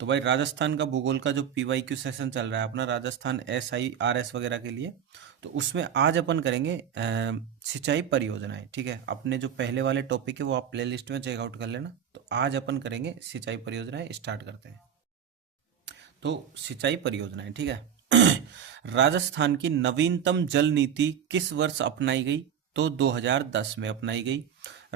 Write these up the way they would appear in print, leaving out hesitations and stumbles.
तो भाई राजस्थान का भूगोल का जो पीवाईक्यू सेशन चल रहा है अपना, राजस्थान SIRS वगैरह के लिए, तो उसमें आज अपन करेंगे सिंचाई परियोजनाएं। ठीक है, अपने जो पहले वाले टॉपिक है वो आप प्लेलिस्ट में चेकआउट कर लेना। तो आज अपन करेंगे सिंचाई परियोजनाएं, स्टार्ट करते हैं। तो सिंचाई परियोजनाएं, ठीक है। राजस्थान की नवीनतम जल नीति किस वर्ष अपनाई गई? तो 2010 में अपनाई गई।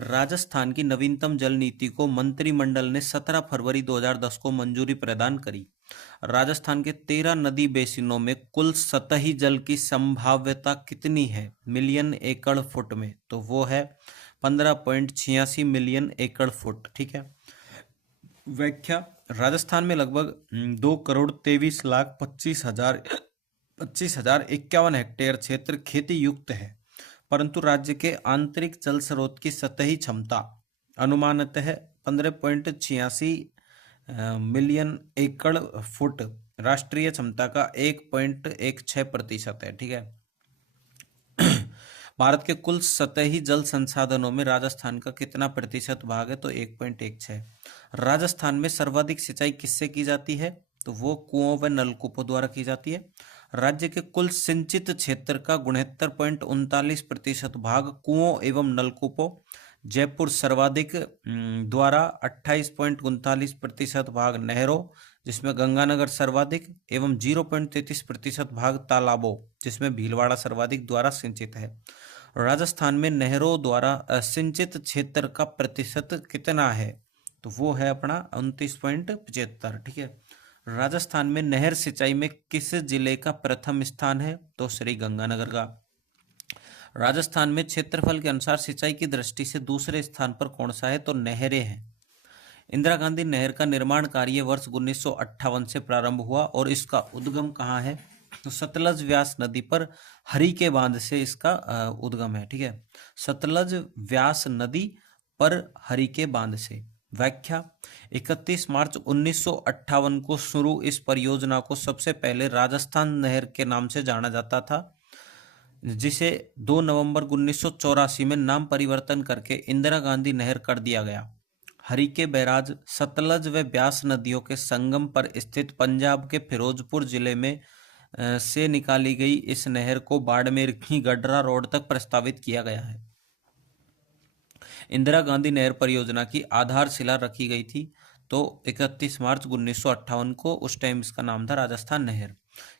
राजस्थान की नवीनतम जल नीति को मंत्रिमंडल ने 17 फरवरी 2010 को मंजूरी प्रदान करी। राजस्थान के 13 नदी बेसिनों में कुल सतही जल की संभाव्यता कितनी है मिलियन एकड़ फुट में? तो वो है 15.86 मिलियन एकड़ फुट। ठीक है। व्याख्या: राजस्थान में लगभग 2 करोड़ 23 लाख 25 हजार 21 हेक्टेयर खेती युक्त है, परंतु राज्य के आंतरिक जल स्रोत की सतही क्षमता अनुमानतः 15.86 मिलियन एकड़ फुट राष्ट्रीय क्षमता का 1.16% है। ठीक है। भारत के कुल सतही जल संसाधनों में राजस्थान का कितना प्रतिशत भाग है? तो 1.16। राजस्थान में सर्वाधिक सिंचाई किससे की जाती है? तो वो कुओं व नलकूपों द्वारा की जाती है। राज्य के कुल सिंचित क्षेत्र का 69.39% भाग कुओं एवं नलकूपों, जयपुर सर्वाधिक द्वारा 28.39% भाग नहरों, जिसमें गंगानगर सर्वाधिक, एवं 0.33% भाग तालाबों, जिसमें भीलवाड़ा सर्वाधिक द्वारा सिंचित है। राजस्थान में नहरों द्वारा सिंचित क्षेत्र का प्रतिशत कितना है? तो वो है अपना 29.75। ठीक है। राजस्थान में नहर सिंचाई में किस जिले का प्रथम स्थान है? तो श्री गंगानगर का। राजस्थान में क्षेत्रफल के अनुसार सिंचाई की दृष्टि से दूसरे स्थान पर कौन सा है? तो नहरें हैं। इंदिरा गांधी नहर का निर्माण कार्य वर्ष 1958 से प्रारंभ हुआ और इसका उद्गम कहाँ है? तो सतलज व्यास नदी पर हरिके बांध से इसका उद्गम है। ठीक है। सतलज व्यास नदी पर हरिके बांध से। व्याख्या: 31 मार्च 1958 को शुरू इस परियोजना को सबसे पहले राजस्थान नहर के नाम से जाना जाता था, जिसे 2 नवंबर 1984 में नाम परिवर्तन करके इंदिरा गांधी नहर कर दिया गया। हरिके बैराज सतलज व ब्यास नदियों के संगम पर स्थित पंजाब के फिरोजपुर जिले में से निकाली गई इस नहर को बाड़मेर की गडरा रोड तक प्रस्तावित किया गया है। इंदिरा गांधी नहर परियोजना की आधारशिला रखी गई थी तो 31 मार्च 1958 को, उस टाइम इसका नाम था राजस्थान नहर।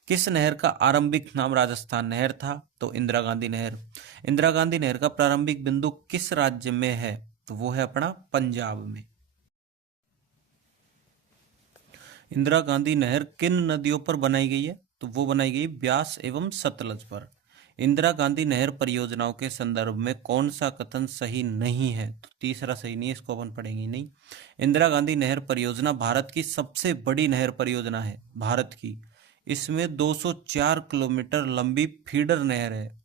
किस नहर का आरंभिक नाम राजस्थान नहर था? तो इंदिरा गांधी नहर। इंदिरा गांधी नहर का प्रारंभिक बिंदु किस राज्य में है? तो वो है अपना पंजाब में। इंदिरा गांधी नहर किन नदियों पर बनाई गई है? तो वो बनाई गई ब्यास एवं सतलज पर। इंदिरा गांधी नहर परियोजनाओं के संदर्भ में कौन सा कथन सही नहीं है? तो तीसरा सही नहीं है, इसको अपन पढ़ेंगे नहीं। इंदिरा गांधी नहर परियोजना भारत की सबसे बड़ी नहर परियोजना है, भारत की। इसमें 204 किलोमीटर लंबी फीडर नहर है।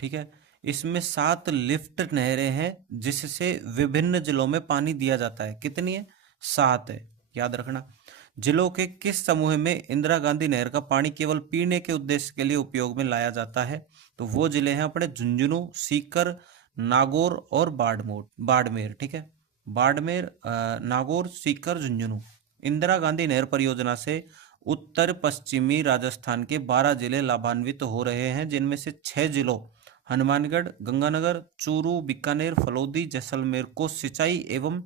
ठीक है। इसमें 7 लिफ्ट नहरें हैं जिससे विभिन्न जिलों में पानी दिया जाता है। कितनी है? 7 है, याद रखना। जिलों के किस समूह में इंदिरा गांधी नहर का पानी केवल पीने के उद्देश्य के लिए उपयोग में लाया जाता है? तो वो जिले हैं अपने झुंझुनू, सीकर, नागौर और बाड़मेर। ठीक है। बाड़मेर, नागौर, सीकर, झुंझुनू। इंदिरा गांधी नहर परियोजना से उत्तर पश्चिमी राजस्थान के 12 जिले लाभान्वित हो रहे हैं, जिनमें से 6 जिलों हनुमानगढ़, गंगानगर, चूरू, बीकानेर, फलोदी, जैसलमेर को सिंचाई एवं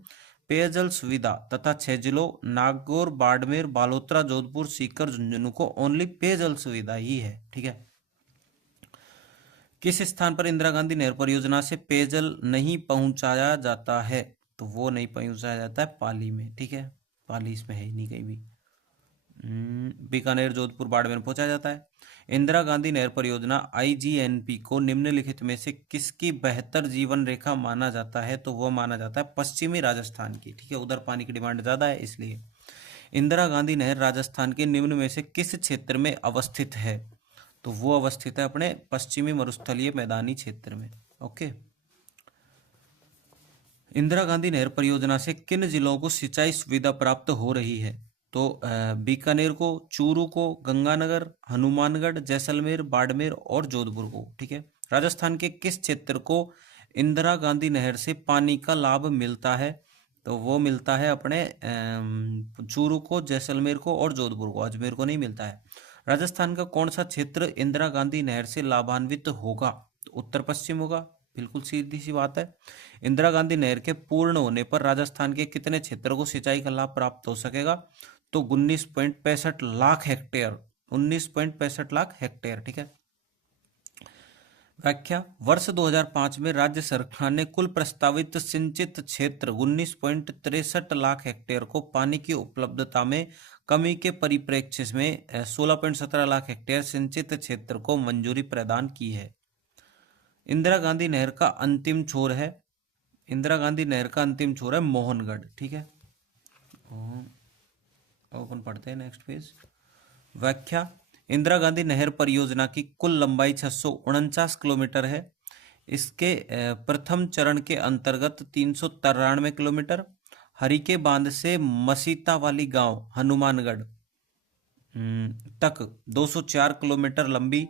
पेयजल सुविधा तथा 6 जिलों नागौर, बाड़मेर, बालोतरा, जोधपुर, सीकर, झुंझुनू को ओनली पेयजल सुविधा ही है। ठीक है। किस स्थान पर इंदिरा गांधी नहर परियोजना से पेयजल नहीं पहुंचाया जाता है? तो वो नहीं पहुंचाया जाता है पाली में। ठीक है। पाली इसमें है ही नहीं कहीं भी। बीकानेर, जोधपुर, बाड़मेर में पहुंचाया जाता है। इंदिरा गांधी नहर परियोजना IGNP को निम्नलिखित में से किसकी बेहतर जीवन रेखा माना जाता है? तो वो माना जाता है पश्चिमी राजस्थान की। ठीक है। उधर पानी की डिमांड ज्यादा है इसलिए। इंदिरा गांधी नहर राजस्थान के निम्न में से किस क्षेत्र में अवस्थित है? तो वो अवस्थित है अपने पश्चिमी मरुस्थलीय मैदानी क्षेत्र में। ओके। इंदिरा गांधी नहर परियोजना से किन जिलों को सिंचाई सुविधा प्राप्त हो रही है? तो बीकानेर को, चूरू को, गंगानगर, हनुमानगढ़, जैसलमेर, बाड़मेर और जोधपुर को। ठीक है। राजस्थान के किस क्षेत्र को इंदिरा गांधी नहर से पानी का लाभ मिलता है? तो वो मिलता है अपने चूरू को, जैसलमेर को और जोधपुर को, अजमेर को नहीं मिलता है। राजस्थान का कौन सा क्षेत्र इंदिरा गांधी नहर से लाभान्वित होगा? तो उत्तर पश्चिम होगा, बिल्कुल सीधी सी बात है। इंदिरा गांधी नहर के पूर्ण होने पर राजस्थान के कितने क्षेत्र को सिंचाई का लाभ प्राप्त हो सकेगा? तो 19.65 लाख हेक्टेयर, 19.65 लाख हेक्टेयर, ठीक है। व्याख्या, वर्ष 2005 में राज्य सरकार ने कुल प्रस्तावित सिंचित क्षेत्र 19.63 लाख हेक्टेयर को पानी की उपलब्धता में कमी के परिप्रेक्ष्य में 16.17 लाख हेक्टेयर सिंचित क्षेत्र को मंजूरी प्रदान की है। इंदिरा गांधी नहर का अंतिम छोर है, इंदिरा गांधी नहर का अंतिम छोर है मोहनगढ़, ठीक है। अपन पढ़ते हैं नेक्स्ट पेज। व्याख्या, इंदिरा गांधी नहर परियोजना की कुल लंबाई 649 किलोमीटर है। इसके प्रथम चरण के अंतर्गत 393 किलोमीटर हरिके बांध से मसीता वाली गांव हनुमानगढ़ तक 204 किलोमीटर लंबी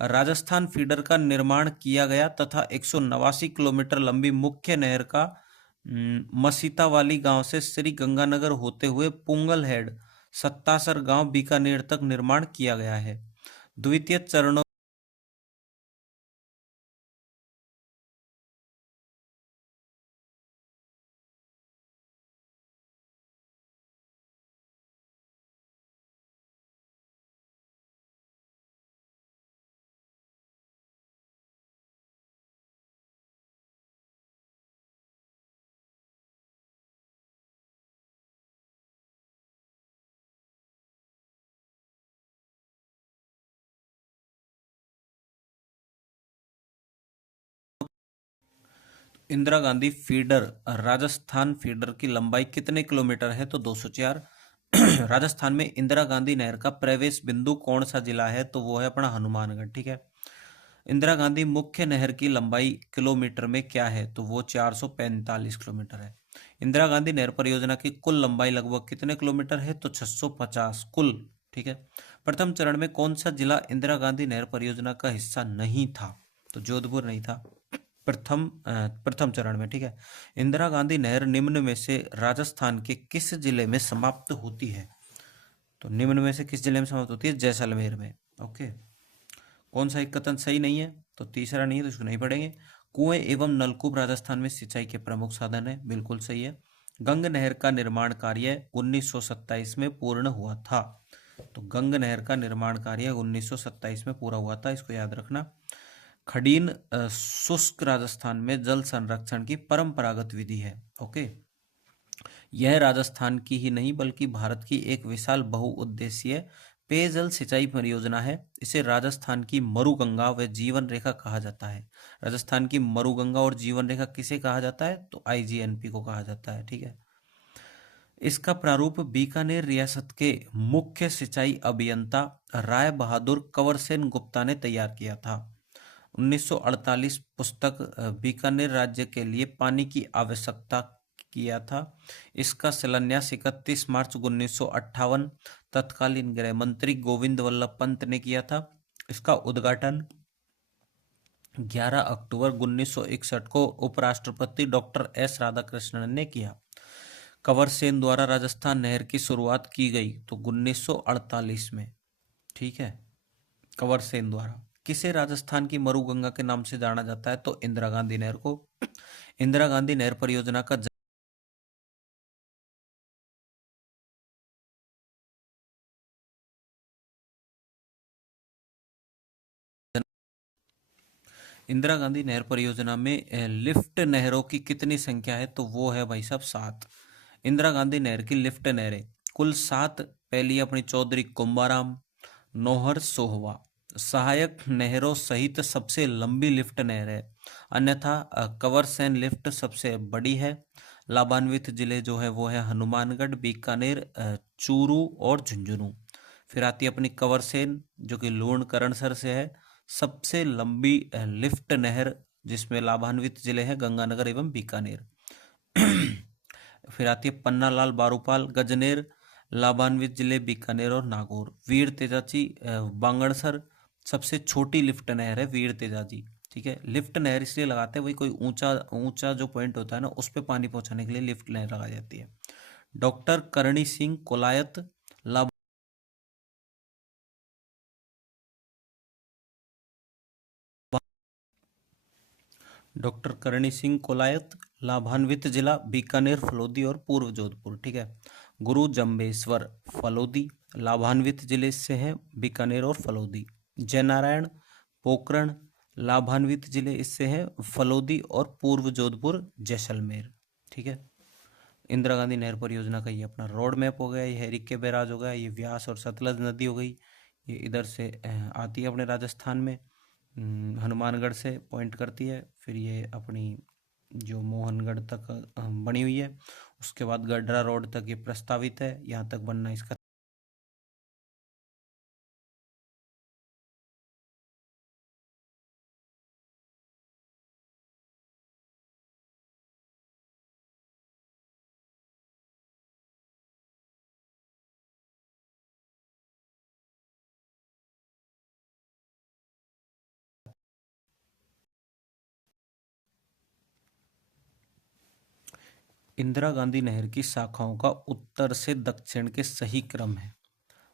राजस्थान फीडर का निर्माण किया गया तथा 189 किलोमीटर लंबी मुख्य नहर का मसीता वाली गांव से श्री गंगानगर होते हुए पुंगल हेड सत्तासर गांव बीकानेर तक निर्माण किया गया है। द्वितीय चरणों इंदिरा गांधी फीडर, राजस्थान फीडर की लंबाई कितने किलोमीटर है? तो 204। राजस्थान में इंदिरा गांधी नहर का प्रवेश बिंदु कौन सा जिला है? तो वो है अपना हनुमानगढ़, ठीक है। इंदिरा गांधी मुख्य नहर की लंबाई किलोमीटर में क्या है? तो वो 445 किलोमीटर है। इंदिरा गांधी नहर परियोजना की कुल लंबाई लगभग कितने किलोमीटर है? तो 650 कुल, ठीक है। प्रथम चरण में कौन सा जिला इंदिरा गांधी नहर परियोजना का हिस्सा नहीं था? तो जोधपुर नहीं था प्रथम चरण में, ठीक है। इंदिरा गांधी नहर निम्न में से राजस्थान के किस जिले में समाप्त होती है? तो निम्न में से किस जिले में समाप्त होती है? जैसलमेर में, ओके। कौन सा एक कथन सही नहीं है? तो तीसरा नहीं है, तो इसको नहीं पढ़ेंगे। कुएं एवं नलकूप राजस्थान में सिंचाई के प्रमुख साधन है, बिल्कुल सही है। गंग नहर का निर्माण कार्य 1927 में पूर्ण हुआ था। तो गंग नहर का निर्माण कार्य 1927 में पूरा हुआ था, इसको याद रखना। खडीन शुष्क राजस्थान में जल संरक्षण की परंपरागत विधि है, ओके। यह राजस्थान की ही नहीं बल्कि भारत की एक विशाल बहुउद्देशीय पेयजल सिंचाई परियोजना है। इसे राजस्थान की मरुगंगा व जीवन रेखा कहा जाता है। राजस्थान की मरुगंगा और जीवन रेखा किसे कहा जाता है? तो आईजीएनपी को कहा जाता है, ठीक है। इसका प्रारूप बीकानेर रियासत के मुख्य सिंचाई अभियंता राय बहादुर कंवरसेन गुप्ता ने तैयार किया था। 1948 पुस्तक बीकानेर राज्य के लिए पानी की आवश्यकता किया था। इसका शिलान्यास 31 मार्च 1958 तत्कालीन गृह मंत्री गोविंद वल्लभ पंत ने किया था। इसका उद्घाटन 11 अक्टूबर 1961 को उपराष्ट्रपति डॉक्टर एस राधाकृष्णन ने किया। कंवरसेन द्वारा राजस्थान नहर की शुरुआत की गई तो 1948 में, ठीक है। कंवरसेन द्वारा किसे राजस्थान की मरुगंगा के नाम से जाना जाता है? तो इंदिरा गांधी नहर को। इंदिरा गांधी नहर परियोजना का इंदिरा गांधी नहर परियोजना में लिफ्ट नहरों की कितनी संख्या है? तो वो है भाई साहब 7। इंदिरा गांधी नहर की लिफ्ट नहरें कुल 7। पहली अपनी चौधरी कुंभाराम, नौहर सोहवा, सहायक नहरों सहित सबसे लंबी लिफ्ट नहर है। अन्यथा कंवरसेन लिफ्ट सबसे बड़ी है। लाभान्वित जिले जो है वो है हनुमानगढ़, बीकानेर, चूरू और झुंझुनू। फिर आती है अपनी कंवरसेन जो कि लूणकरणसर से है। सबसे लंबी लिफ्ट नहर जिसमें लाभान्वित जिले हैं गंगानगर एवं बीकानेर। फिर आती है पन्नालाल बारूपाल गजनेर, लाभान्वित जिले बीकानेर और नागौर। वीर तेजाजी बांगड़सर सबसे छोटी लिफ्ट नहर है वीर तेजाजी, ठीक है। लिफ्ट नहर इसलिए लगाते हैं, वही कोई ऊंचा ऊंचा जो पॉइंट होता है ना, उस पे पानी पहुंचाने के लिए लिफ्ट नहर लगाई जाती है। डॉक्टर करणी सिंह कोलायत लाभ डॉक्टर करणी सिंह कोलायत लाभान्वित जिला बीकानेर, फलोदी और पूर्व जोधपुर, ठीक है। गुरु जम्बेश्वर फलोदी लाभान्वित जिले से हैं, बीकानेर और फलोदी। जयनारायण पोकरण लाभान्वित जिले इससे हैं, फलोदी और पूर्व जोधपुर जैसलमेर, ठीक है। इंदिरा गांधी नहर परियोजना का ये अपना रोड मैप हो गया, ये हरिके बैराज हो गया, ये व्यास और सतलज नदी हो गई, ये इधर से आती है अपने राजस्थान में, हनुमानगढ़ से पॉइंट करती है, फिर ये अपनी जो मोहनगढ़ तक बनी हुई है, उसके बाद गडरा रोड तक ये प्रस्तावित है, यहाँ तक बनना इसका। इंदिरा गांधी नहर की शाखाओं का उत्तर से दक्षिण के सही क्रम है,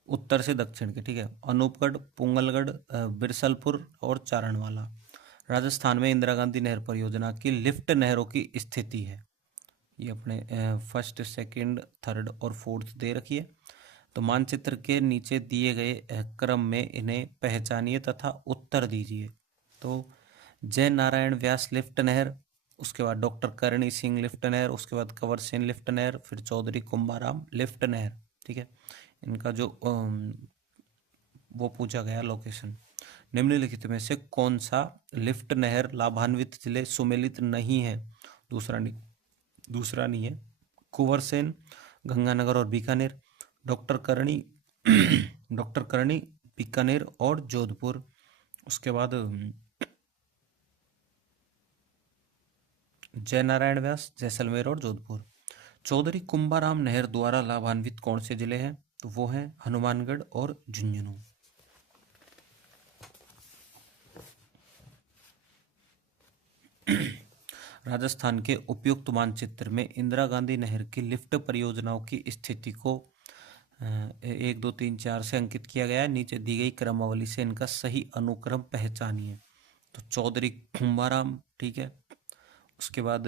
उत्तर से दक्षिण के, ठीक है। अनूपगढ़, पुंगलगढ़, बिरसलपुर और चारणवाला। राजस्थान में इंदिरा गांधी नहर परियोजना की लिफ्ट नहरों की स्थिति है, ये अपने फर्स्ट, सेकंड, थर्ड और फोर्थ दे रखी है। तो मानचित्र के नीचे दिए गए क्रम में इन्हें पहचानिए तथा उत्तर दीजिए। तो जय नारायण व्यास लिफ्ट नहर, उसके बाद डॉक्टर करणी सिंह लिफ्ट नहर, उसके बाद कंवर सेन लिफ्ट नहर, फिर चौधरी कुंभाराम लिफ्ट नहर, ठीक है। इनका जो वो पूछा गया लोकेशन। निम्नलिखित में से कौन सा लिफ्ट नहर लाभान्वित जिले सुमेलित नहीं है? दूसरा नहीं है। कुंवर सेन, गंगानगर और बीकानेर। डॉक्टर करणी डॉक्टर करणी बीकानेर और जोधपुर। उसके बाद जय नारायण व्यास जैसलमेर और जोधपुर। चौधरी कुंभाराम नहर द्वारा लाभान्वित कौन से जिले हैं? तो वो हैं हनुमानगढ़ और झुंझुनू। राजस्थान के उपयुक्त मानचित्र में इंदिरा गांधी नहर की लिफ्ट परियोजनाओं की स्थिति को 1, 2, 3, 4 से अंकित किया गया है। नीचे दी गई क्रमावली से इनका सही अनुक्रम पहचानिए। तो चौधरी कुंभाराम, ठीक है। उसके बाद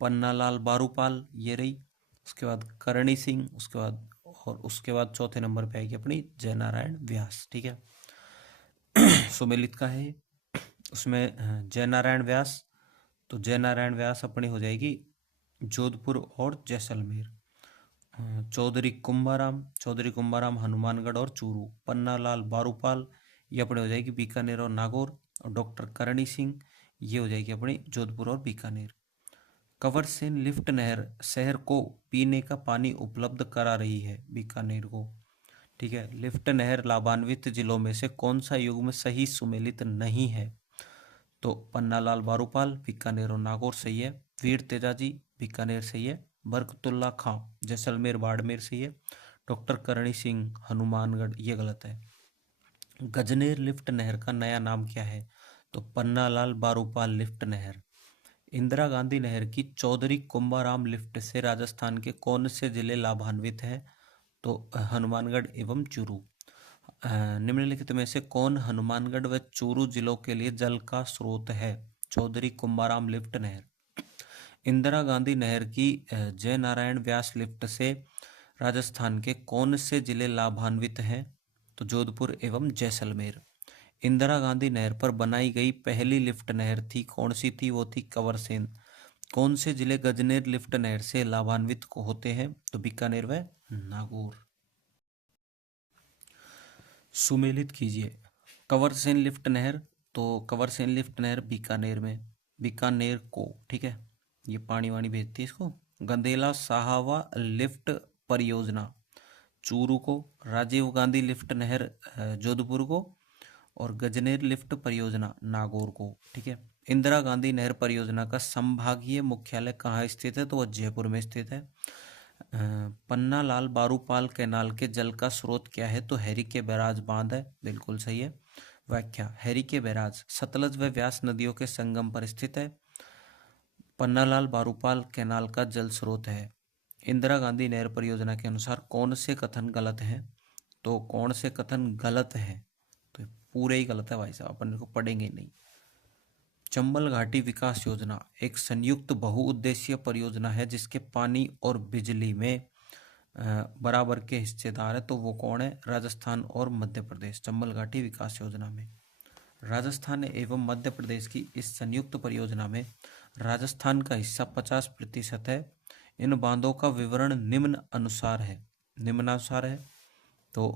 पन्नालाल बारूपाल, ये रही। उसके बाद करणी सिंह, उसके बाद और उसके बाद चौथे नंबर पे आएगी अपनी जय नारायण व्यास, ठीक है। सुमेलित का है उसमें जय नारायण व्यास, तो जय नारायण व्यास अपनी हो जाएगी जोधपुर और जैसलमेर। चौधरी कुंभाराम हनुमानगढ़ और चूरू। पन्नालाल बारूपाल, ये अपनी हो जाएगी बीकानेर और नागौर। और डॉक्टर करणी सिंह, ये हो जाएगी अपनी जोधपुर और बीकानेर। कंवर सेन लिफ्ट नहर शहर को पीने का पानी उपलब्ध करा रही है, बीकानेर को, ठीक है। लिफ्ट नहर लाभान्वित जिलों में से कौन सा युग्म सही सुमेलित नहीं है? तो पन्नालाल बारूपाल बीकानेर और नागौर सही है। वीर तेजाजी बीकानेर सही है। बरकतुल्ला खां जैसलमेर बाड़मेर सही है। डॉक्टर करणी सिंह हनुमानगढ़, ये गलत है। गजनेर लिफ्ट नहर का नया नाम क्या है? तो पन्नालाल बारूपाल लिफ्ट नहर। इंदिरा गांधी नहर की चौधरी कुंभाराम लिफ्ट से राजस्थान के कौन से जिले लाभान्वित हैं? तो हनुमानगढ़ एवं चूरू। निम्नलिखित में से कौन हनुमानगढ़ व चूरू जिलों के लिए जल का स्रोत है? चौधरी कुंभाराम लिफ्ट नहर। इंदिरा गांधी नहर की जय नारायण व्यास लिफ्ट से राजस्थान के कौन से जिले लाभान्वित हैं? तो जोधपुर एवं जैसलमेर। इंदिरा गांधी नहर पर बनाई गई पहली लिफ्ट नहर थी, कौन सी थी? वो थी कंवर सेन। कौन से जिले गजनेर लिफ्ट नहर से लाभान्वित होते हैं? तो बीकानेर व नागौर। सुमेलित कीजिए। कंवर सेन लिफ्ट नहर, तो कंवर सेन लिफ्ट नहर बीकानेर में, बीकानेर को, ठीक है। ये पानी वानी भेजती है इसको। गंदेला साहवा लिफ्ट परियोजना चूरू को। राजीव गांधी लिफ्ट नहर जोधपुर को। और गजनेर लिफ्ट परियोजना नागौर को, ठीक है। इंदिरा गांधी नहर परियोजना का संभागीय मुख्यालय कहाँ स्थित है? तो वह जयपुर में स्थित है। पन्नालाल बारूपाल कैनाल के जल का स्रोत क्या है? तो हैरी के बैराज बांध है, बिल्कुल सही है। व्याख्या, हैरी के बैराज सतलज व व्यास नदियों के संगम पर स्थित है। पन्नालाल बारूपाल कैनाल का जल स्रोत है। इंदिरा गांधी नहर परियोजना के अनुसार कौन से कथन गलत हैं? तो कौन से कथन गलत हैं? तो पूरे ही गलत है भाई साहब, अपन को पढ़ेंगे नहीं। चंबल घाटी विकास योजना एक संयुक्त बहुउद्देशीय परियोजना है जिसके पानी और बिजली में बराबर के हिस्सेदार है। तो वो कौन है? राजस्थान और मध्य प्रदेश। चंबल घाटी विकास योजना में राजस्थान एवं मध्य प्रदेश की इस संयुक्त परियोजना में राजस्थान का हिस्सा 50% है। इन बांधों का विवरण निम्नानुसार है। तो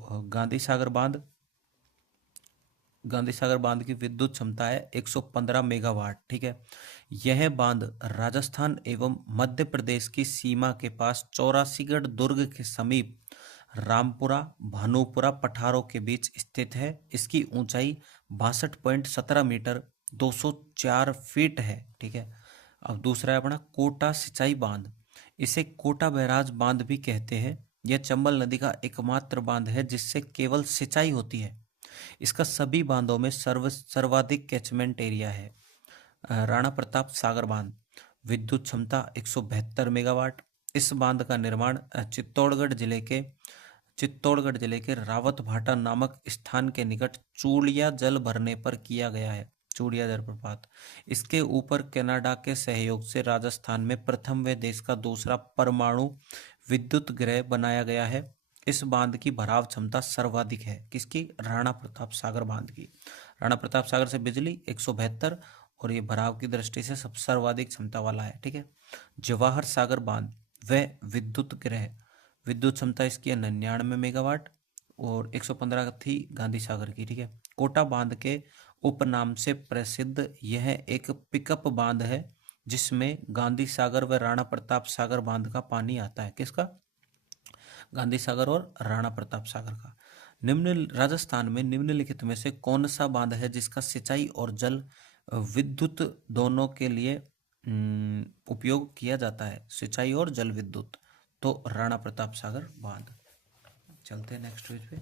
गांधी सागर बांध की विद्युत क्षमता है 115 मेगावाट। ठीक है, यह बांध राजस्थान एवं मध्य प्रदेश की सीमा के पास 84गढ़ दुर्ग के समीप रामपुरा, भानुपुरा पठारों के बीच स्थित है। इसकी ऊंचाई 62.17 मीटर 204 फीट है। ठीक है, अब दूसरा है अपना कोटा सिंचाई बांध। इसे कोटा बैराज बांध भी कहते हैं। यह चंबल नदी का एकमात्र बांध है जिससे केवल सिंचाई होती है। इसका सभी बांधों में सर्वाधिक कैचमेंट एरिया है। राणा प्रताप सागर बांध, विद्युत क्षमता 172 मेगावाट। इस बांध का निर्माण चित्तौड़गढ़ जिले के रावत भाटा नामक स्थान के निकट चूड़िया जल भरने पर किया गया है। चूड़िया जलप्रपात। इसके ऊपर कनाडा के सहयोग से राजस्थान में प्रथम व देश का दूसरा परमाणु विद्युत गृह बनाया गया है। इस बांध की भराव क्षमता सर्वाधिक है। किसकी? राणा प्रताप सागर बांध की। राणा प्रताप सागर से बिजली 172 और ये भराव की दृष्टि से सब सर्वाधिक क्षमता वाला है। ठीक है, जवाहर सागर बांध व विद्युत गृह, विद्युत क्षमता इसकी 99 मेगावाट और 115 थी गांधी सागर की। ठीक है, कोटा बांध के उपनाम से प्रसिद्ध यह एक पिकअप बांध है जिसमें गांधी सागर व राणा प्रताप सागर बांध का पानी आता है। किसका? गांधी सागर और राणा प्रताप सागर का। राजस्थान में निम्नलिखित में से कौन सा बांध है जिसका सिंचाई और जल विद्युत दोनों के लिए उपयोग किया जाता है? सिंचाई और जल विद्युत। तो राणा प्रताप सागर बांध। चलते हैं नेक्स्ट पेज पे।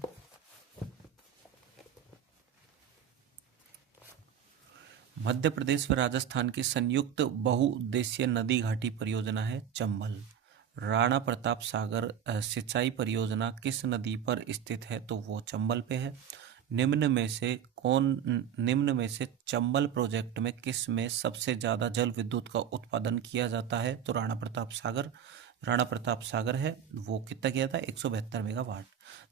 मध्य प्रदेश व राजस्थान की संयुक्त बहुउद्देशीय नदी घाटी परियोजना है चंबल। राणा प्रताप सागर सिंचाई परियोजना किस नदी पर स्थित है? तो वो चंबल पे है। निम्न में से चंबल प्रोजेक्ट में किस में सबसे ज्यादा जल विद्युत का उत्पादन किया जाता है? तो राणा प्रताप सागर है। वो कितना किया था? 172 मेगावाट।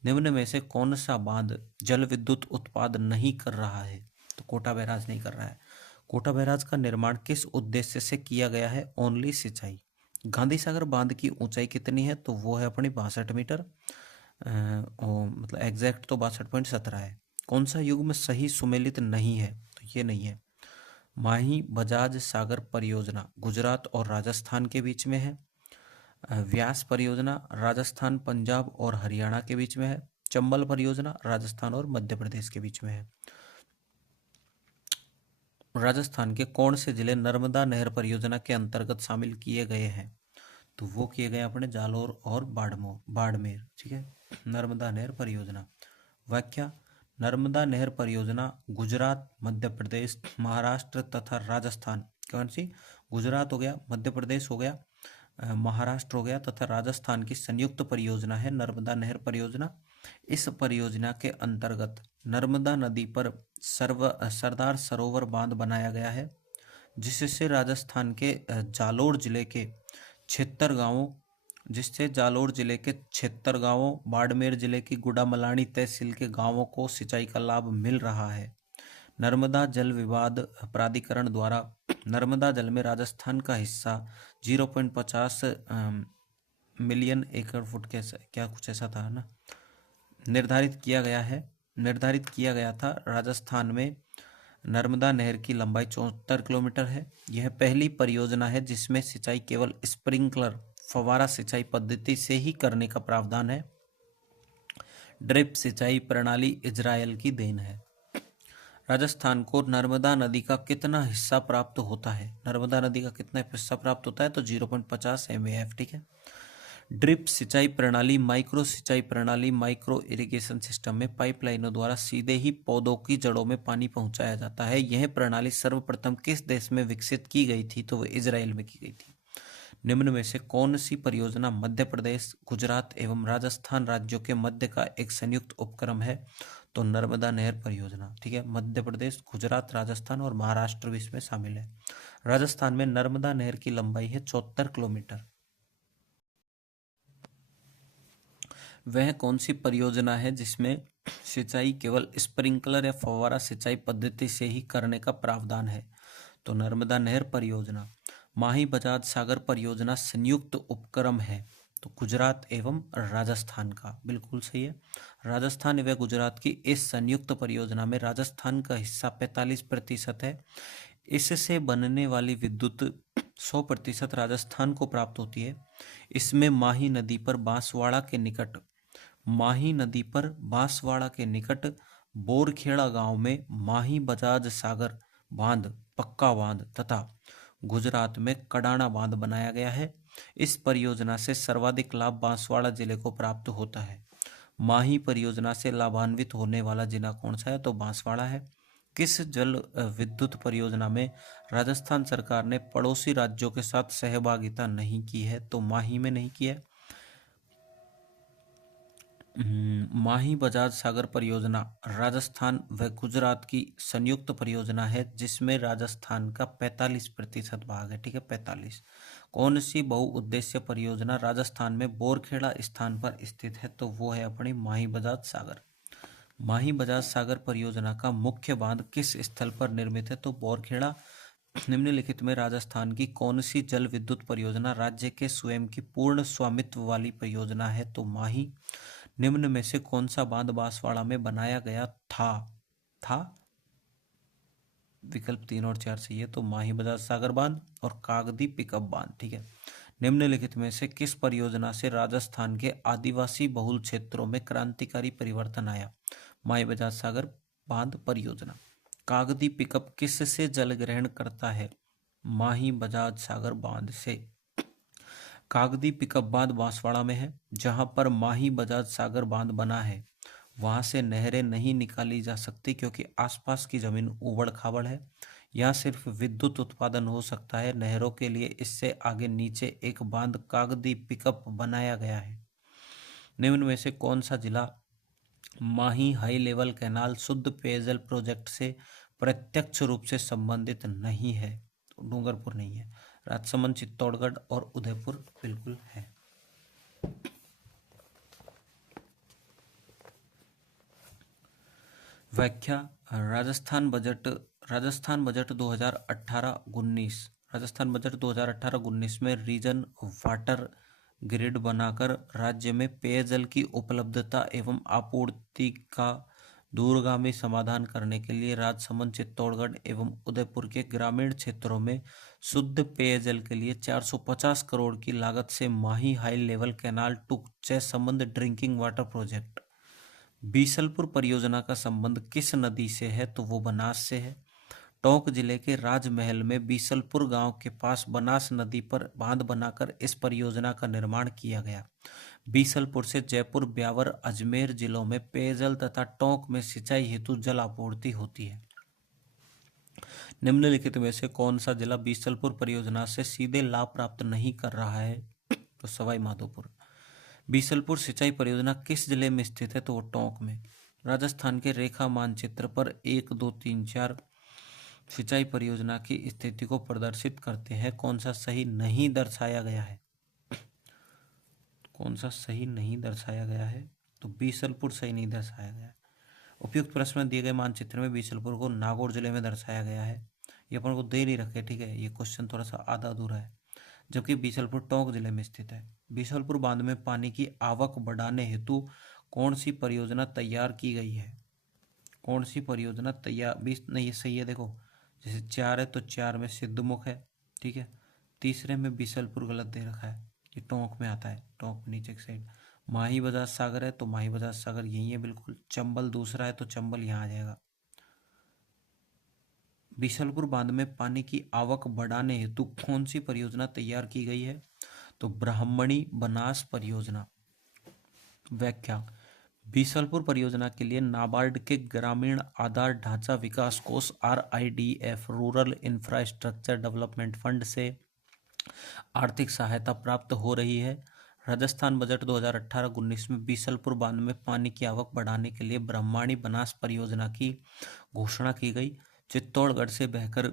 निम्न में से कौन सा बांध जल विद्युत उत्पादन नहीं कर रहा है? तो कोटा बैराज नहीं कर रहा है। कोटा बैराज का निर्माण किस उद्देश्य से किया गया है? ओनली सिंचाई। गांधी सागर बांध की ऊंचाई कितनी है? तो वो है अपनी 62 मीटर, मतलब एग्जैक्ट तो 62.17 है। कौन सा युग्म सही सुमेलित नहीं है? तो ये नहीं है। माही बजाज सागर परियोजना गुजरात और राजस्थान के बीच में है। व्यास परियोजना राजस्थान, पंजाब और हरियाणा के बीच में है। चंबल परियोजना राजस्थान और मध्य प्रदेश के बीच में है। राजस्थान के कौन से जिले नर्मदा नहर परियोजना के अंतर्गत शामिल किए गए हैं? तो वो किए गए अपने जालोर और बाड़मेर। ठीक है, नर्मदा नहर परियोजना। व्याख्या, नर्मदा नहर परियोजना गुजरात, मध्य प्रदेश, महाराष्ट्र तथा राजस्थान, कौन सी? गुजरात हो गया, मध्य प्रदेश हो गया, महाराष्ट्र हो गया तथा राजस्थान की संयुक्त परियोजना है नर्मदा नहर परियोजना। इस परियोजना के अंतर्गत नर्मदा नदी पर सरदार सरोवर बांध बनाया गया है जिससे राजस्थान के जालोर जिले के 76 गांवों, बाड़मेर जिले की गुड़ामलानी तहसील के गांवों को सिंचाई का लाभ मिल रहा है। नर्मदा जल विवाद प्राधिकरण द्वारा नर्मदा जल में राजस्थान का हिस्सा 0.50 मिलियन एकड़ फुट क्या कुछ ऐसा था ना, निर्धारित किया गया था। राजस्थान में नर्मदा नहर की लंबाई 74 किलोमीटर है। यह पहली परियोजना है जिसमें सिंचाई केवल स्प्रिंकलर फव्वारा सिंचाई पद्धति से ही करने का प्रावधान है। ड्रिप सिंचाई प्रणाली इजरायल की देन है। राजस्थान को नर्मदा नदी का कितना हिस्सा प्राप्त होता है? नर्मदा नदी का कितना हिस्सा प्राप्त होता है? तो 0.50 MAF। ठीक है, ड्रिप सिंचाई प्रणाली, माइक्रो सिंचाई प्रणाली, माइक्रो इरिगेशन सिस्टम में पाइपलाइनों द्वारा सीधे ही पौधों की जड़ों में पानी पहुंचाया जाता है। यह प्रणाली सर्वप्रथम किस देश में विकसित की गई थी? तो वह इजराइल में की गई थी। निम्न में से कौन सी परियोजना मध्य प्रदेश, गुजरात एवं राजस्थान राज्यों के मध्य का एक संयुक्त उपक्रम है? तो नर्मदा नहर परियोजना। ठीक है, मध्य प्रदेश, गुजरात, राजस्थान और महाराष्ट्र भी इसमें शामिल है। राजस्थान में नर्मदा नहर की लंबाई है 74 किलोमीटर। वह कौन सी परियोजना है जिसमें सिंचाई केवल स्प्रिंकलर या फव्वारा सिंचाई पद्धति से ही करने का प्रावधान है? तो नर्मदा नहर परियोजना। माही बजाज सागर परियोजना संयुक्त उपक्रम है, तो गुजरात एवं राजस्थान का। बिल्कुल सही है। राजस्थान एवं गुजरात की इस संयुक्त परियोजना में राजस्थान का हिस्सा 45% है। इससे बनने वाली विद्युत 100% राजस्थान को प्राप्त होती है। इसमें माही नदी पर बांसवाड़ा के निकट बोरखेड़ा गांव में माही बजाज सागर बांध, पक्का बांध तथा गुजरात में कडाना बांध बनाया गया है। इस परियोजना से सर्वाधिक लाभ बांसवाड़ा जिले को प्राप्त होता है। माही परियोजना से लाभान्वित होने वाला जिला कौन सा है? तो बांसवाड़ा है। किस जल विद्युत परियोजना में राजस्थान सरकार ने पड़ोसी राज्यों के साथ सहभागिता नहीं की है? तो माही में नहीं की है। माही बजाज सागर परियोजना राजस्थान व गुजरात की संयुक्त परियोजना है जिसमें राजस्थान का 45% भाग है। ठीक है, 45। कौन सी बहुउद्देश्य परियोजना राजस्थान में बोरखेड़ा स्थान पर स्थित है? तो वो है अपनी माही बजाज सागर। माही बजाज सागर परियोजना का मुख्य बांध किस स्थल पर निर्मित है? तो बोरखेड़ा। निम्नलिखित में राजस्थान की कौन सी जल विद्युत परियोजना राज्य के स्वयं की पूर्ण स्वामित्व वाली परियोजना है? तो माही। निम्न में से कौन सा बांध बांसवाड़ा में बनाया गया था? विकल्प 3 और 4 सही है, तो माही बजाज सागर बांध और कागदी पिकअप बांध। ठीक है। निम्नलिखित में से किस परियोजना से राजस्थान के आदिवासी बहुल क्षेत्रों में क्रांतिकारी परिवर्तन आया? माही बजाज सागर बांध परियोजना। कागदी पिकअप किससे जल ग्रहण करता है? माही बजाज सागर बांध से। कागदी पिकअप बांध बांसवाड़ा में है। जहां पर माही बजाज सागर बांध बना है वहां से नहरें नहीं निकाली जा सकती क्योंकि आसपास की जमीन उबड़ खाबड़ है। यहाँ सिर्फ विद्युत उत्पादन हो सकता है। नहरों के लिए इससे आगे नीचे एक बांध कागदी पिकअप बनाया गया है। निम्न में से कौन सा जिला माही हाई लेवल कैनाल शुद्ध पेयजल प्रोजेक्ट से प्रत्यक्ष रूप से संबंधित नहीं है? तो डूंगरपुर नहीं है। राजसमंद, चित्तौड़गढ़ और उदयपुर बिल्कुल है। व्याख्या। राजस्थान बजट 2018-19 राजस्थान बजट 2018-19 में रीजन वाटर ग्रिड बनाकर राज्य में पेयजल की उपलब्धता एवं आपूर्ति का दूरगामी समाधान करने के लिए राजसमंद, चित्तौड़गढ़ एवं उदयपुर के ग्रामीण क्षेत्रों में शुद्ध पेयजल के लिए 450 करोड़ की लागत से Mahi high level canal to Jaisamand drinking water project. Bisalpur परियोजना का संबंध किस नदी से है? तो वो बनास से है। टोंक जिले के राजमहल में बीसलपुर गांव के पास बनास नदी पर बांध बनाकर इस परियोजना का निर्माण किया गया। बीसलपुर से जयपुर, ब्यावर, अजमेर जिलों में पेयजल तथा टोंक में सिंचाई हेतु जल आपूर्ति होती है। निम्नलिखित में से कौन सा जिला बीसलपुर परियोजना से सीधे लाभ प्राप्त नहीं कर रहा है? तो सवाई माधोपुर। बीसलपुर सिंचाई परियोजना किस जिले में स्थित है? तो वो टोंक में। राजस्थान के रेखा मानचित्र पर 1, 2, 3, 4 सिंचाई परियोजना की स्थिति को प्रदर्शित करते हैं। कौन सा सही नहीं दर्शाया गया है? कौन सा सही नहीं दर्शाया गया है? तो बीसलपुर सही नहीं दर्शाया गया है। उपयुक्त प्रश्न में दिए गए मानचित्र में बीसलपुर को नागौर जिले में दर्शाया गया है। ये अपन को दे नहीं रखे। ठीक है, ये क्वेश्चन थोड़ा सा आधा अधूरा है। जबकि बीसलपुर टोंक जिले में स्थित है। बीसलपुर बांध में पानी की आवक बढ़ाने हेतु कौन सी परियोजना तैयार की गई है? कौन सी परियोजना तैयार? नहीं, ये सही है। देखो, जैसे 4 है तो 4 में सिद्धमुख है। ठीक है, तीसरे में बीसलपुर गलत दे रखा है, ये टोंक में आता है। टोंक नीचे की साइड। माही बजाज सागर है तो माही बजाज सागर यही है बिल्कुल। चंबल दूसरा है तो चंबल यहाँ आ जाएगा। बीसलपुर बांध में पानी की आवक बढ़ाने हेतु कौन सी परियोजना तैयार की गई है? तो ब्राह्मणी बनास परियोजना। व्याख्या। बीसलपुर परियोजना के लिए नाबार्ड के ग्रामीण आधार ढांचा विकास कोष RIDF rural infrastructure development fund से आर्थिक सहायता प्राप्त हो रही है। राजस्थान बजट 2018-19 में बीसलपुर बांध में पानी की आवक बढ़ाने के लिए ब्रह्माणी बनास परियोजना की घोषणा की गई। चित्तौड़गढ़ से बहकर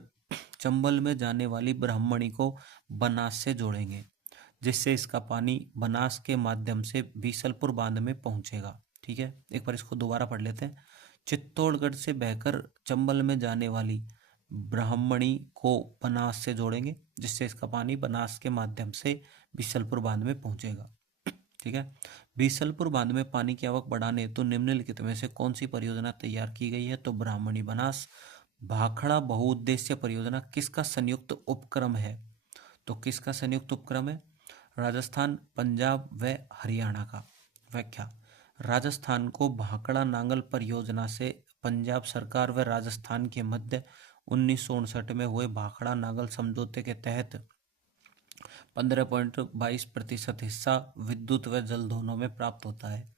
चंबल में जाने वाली ब्राह्मणी को बनास से जोड़ेंगे, जिससे इसका पानी बनास के माध्यम से बीसलपुर बांध में पहुंचेगा। ठीक है, एक बार इसको दोबारा पढ़ लेते हैं। चित्तौड़गढ़ से बहकर चंबल में जाने वाली ब्राह्मणी को बनास से जोड़ेंगे, जिससे इसका पानी बनास के माध्यम से बीसलपुर बांध में पहुंचेगा। ठीक है, बीसलपुर बांध में पानी की आवक बढ़ाने हेतु निम्नलिखित में से कौन सी परियोजना तैयार की गई है? तो ब्राह्मणी बनास। भाखड़ा बहुउद्देश्य परियोजना किसका संयुक्त उपक्रम है? तो किसका संयुक्त उपक्रम है? राजस्थान, पंजाब व हरियाणा का। व्याख्या। राजस्थान को भाखड़ा नांगल परियोजना से पंजाब सरकार व राजस्थान के मध्य 1959 में हुए भाखड़ा नांगल समझौते के तहत 15.22% हिस्सा विद्युत व जल दोनों में प्राप्त होता है।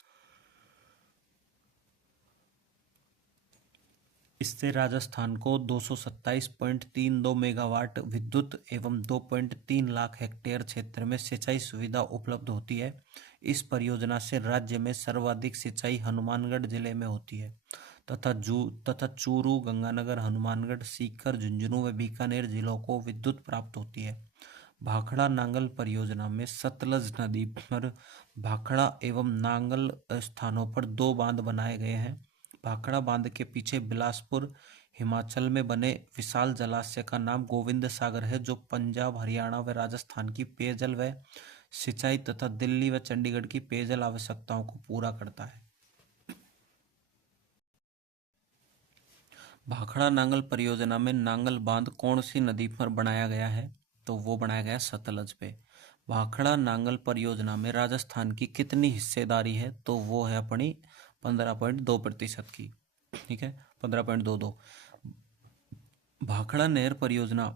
इससे राजस्थान को 227.32 मेगावाट विद्युत एवं 2.3 लाख हेक्टेयर क्षेत्र में सिंचाई सुविधा उपलब्ध होती है। इस परियोजना से राज्य में सर्वाधिक सिंचाई हनुमानगढ़ जिले में होती है तथा चूरू, गंगानगर, हनुमानगढ़, सीकर, झुंझुनू व बीकानेर जिलों को विद्युत प्राप्त होती है। भाखड़ा नांगल परियोजना में सतलज नदी पर भाखड़ा एवं नांगल स्थानों पर 2 बांध बनाए गए हैं। भाखड़ा बांध के पीछे बिलासपुर, हिमाचल में बने विशाल जलाशय का नाम गोविंद सागर है, जो पंजाब, हरियाणा व राजस्थान की पेयजल व सिंचाई तथा दिल्ली व चंडीगढ़ की पेयजल आवश्यकताओं को पूरा करता है। भाखड़ा नांगल परियोजना में नांगल बांध कौन सी नदी पर बनाया गया है? तो वो बनाया गया सतलज पे। भाखड़ा नांगल परियोजना में राजस्थान की कितनी हिस्सेदारी है? तो वो है अपनी 15.2% की। ठीक है, 15.22। भाखड़ा नहर परियोजना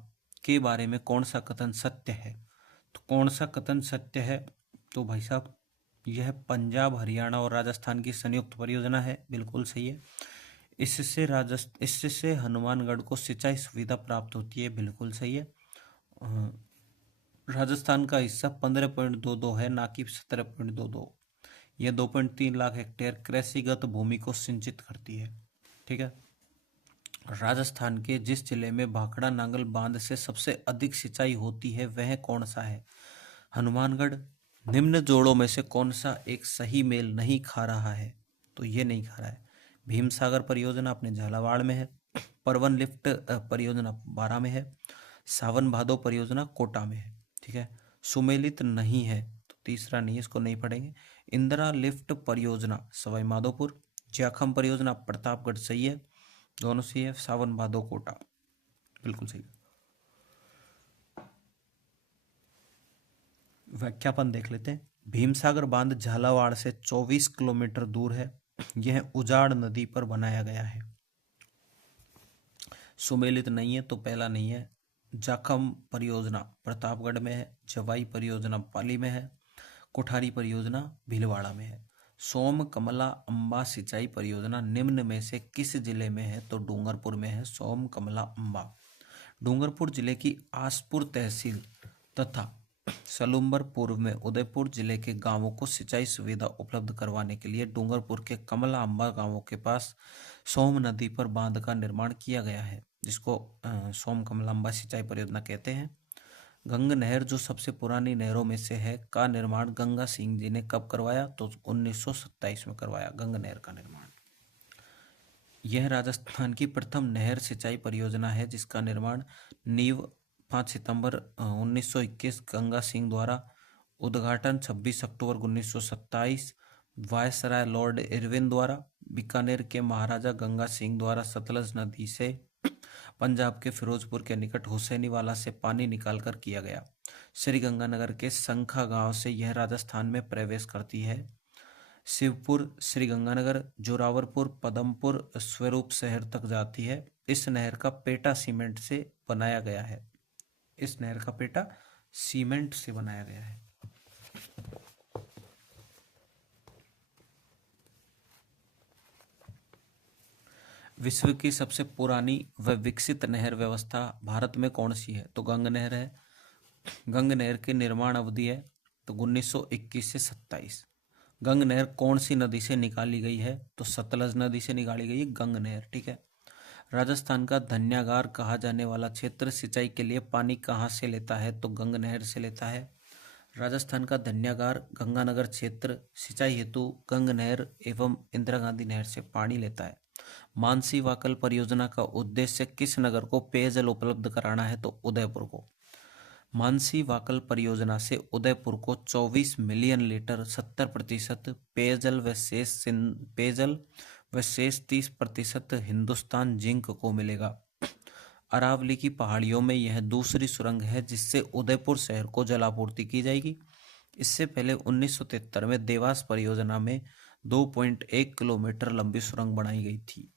के बारे में कौन सा कथन सत्य है? तो कौन सा कथन सत्य है? तो भाई साहब, यह पंजाब, हरियाणा और राजस्थान की संयुक्त परियोजना है। बिल्कुल सही है। इससे हनुमानगढ़ को सिंचाई सुविधा प्राप्त होती है। बिल्कुल सही है। राजस्थान का हिस्सा 15.22 है, ना कि 17.22। यह 2.3 लाख हेक्टेयर कृषिगत भूमि को सिंचित करती है। ठीक है, राजस्थान के जिस जिले में भाखड़ा नांगल बांध से सबसे अधिक सिंचाई होती है वह कौन सा है? हनुमानगढ़। निम्न जोड़ों में से कौन सा एक सही मेल नहीं खा रहा है? तो ये नहीं खा रहा है। भीमसागर परियोजना अपने झालावाड़ में है। परवन लिफ्ट परियोजना बारां में है। सावन भादो परियोजना कोटा में है। ठीक है, सुमेलित नहीं है तो तीसरा नहीं, इसको नहीं पढ़ेंगे। इंदिरा लिफ्ट परियोजना सवाई माधोपुर। जाखम परियोजना प्रतापगढ़। सही है, दोनों सही है। सावन भादो कोटा बिल्कुल सही। व्याख्यापन देख लेते हैं। भीमसागर बांध झालावाड़ से 24 किलोमीटर दूर है। यह उजाड़ नदी पर बनाया गया है। सुमेलित नहीं है तो पहला नहीं है। जाखम परियोजना प्रतापगढ़ में है। जवाई परियोजना पाली में है। कोठारी परियोजना भीलवाड़ा में है। सोम कमला अंबा सिंचाई परियोजना निम्न में से किस जिले में है? तो डूंगरपुर में है सोम कमला अंबा। डूंगरपुर जिले की आसपुर तहसील तथा सलूम्बर पूर्व में उदयपुर जिले के गांवों को सिंचाई सुविधा उपलब्ध करवाने के लिए डूंगरपुर के कमला अंबा गांवों के पास सोम नदी पर बांध का निर्माण किया गया है, जिसको सोम कमला अंबा सिंचाई परियोजना कहते हैं। गंग नहर जो सबसे पुरानी नहरों में से है का निर्माण गंगा सिंह जी ने कब करवाया? तो 1927 में करवाया गंग नहर का निर्माण। यह राजस्थान की प्रथम नहर सिंचाई परियोजना है, जिसका निर्माण नींव 5 सितंबर 1921 गंगा सिंह द्वारा, उद्घाटन 26 अक्टूबर 1927 वायसराय लॉर्ड इरविन द्वारा, बीकानेर के महाराजा गंगा सिंह द्वारा सतलज नदी से पंजाब के फिरोजपुर के निकट हुसैनीवाला से पानी निकालकर किया गया। श्री गंगानगर के संखा गांव से यह राजस्थान में प्रवेश करती है। शिवपुर, श्री गंगानगर, जोरावरपुर, पदमपुर, स्वरूप शहर तक जाती है। इस नहर का पेटा सीमेंट से बनाया गया है। इस नहर का पेटा सीमेंट से बनाया गया है। विश्व की सबसे पुरानी व विकसित नहर व्यवस्था भारत में कौन सी है? तो गंग नहर है। गंग नहर की निर्माण अवधि है तो 1921 से 27। गंग नहर कौन सी नदी से निकाली गई है? तो सतलज नदी से निकाली गई है गंग नहर। ठीक है। राजस्थान का धन्यागार कहा जाने वाला क्षेत्र सिंचाई के लिए पानी कहाँ से लेता है? तो गंग नहर से लेता है। राजस्थान का धन्यागार गंगानगर क्षेत्र सिंचाई हेतु गंग नहर एवं इंदिरा गांधी नहर से पानी लेता है। मानसी वाकल परियोजना का उद्देश्य किस नगर को पेयजल उपलब्ध कराना है? तो उदयपुर को। मानसी वाकल परियोजना से उदयपुर को 24 मिलियन लीटर 70% पेयजल व शेष 30% हिंदुस्तान जिंक को मिलेगा। अरावली की पहाड़ियों में यह दूसरी सुरंग है जिससे उदयपुर शहर को जलापूर्ति की जाएगी। इससे पहले 1973 में देवास परियोजना में 2.1 किलोमीटर लंबी सुरंग बनाई गई थी।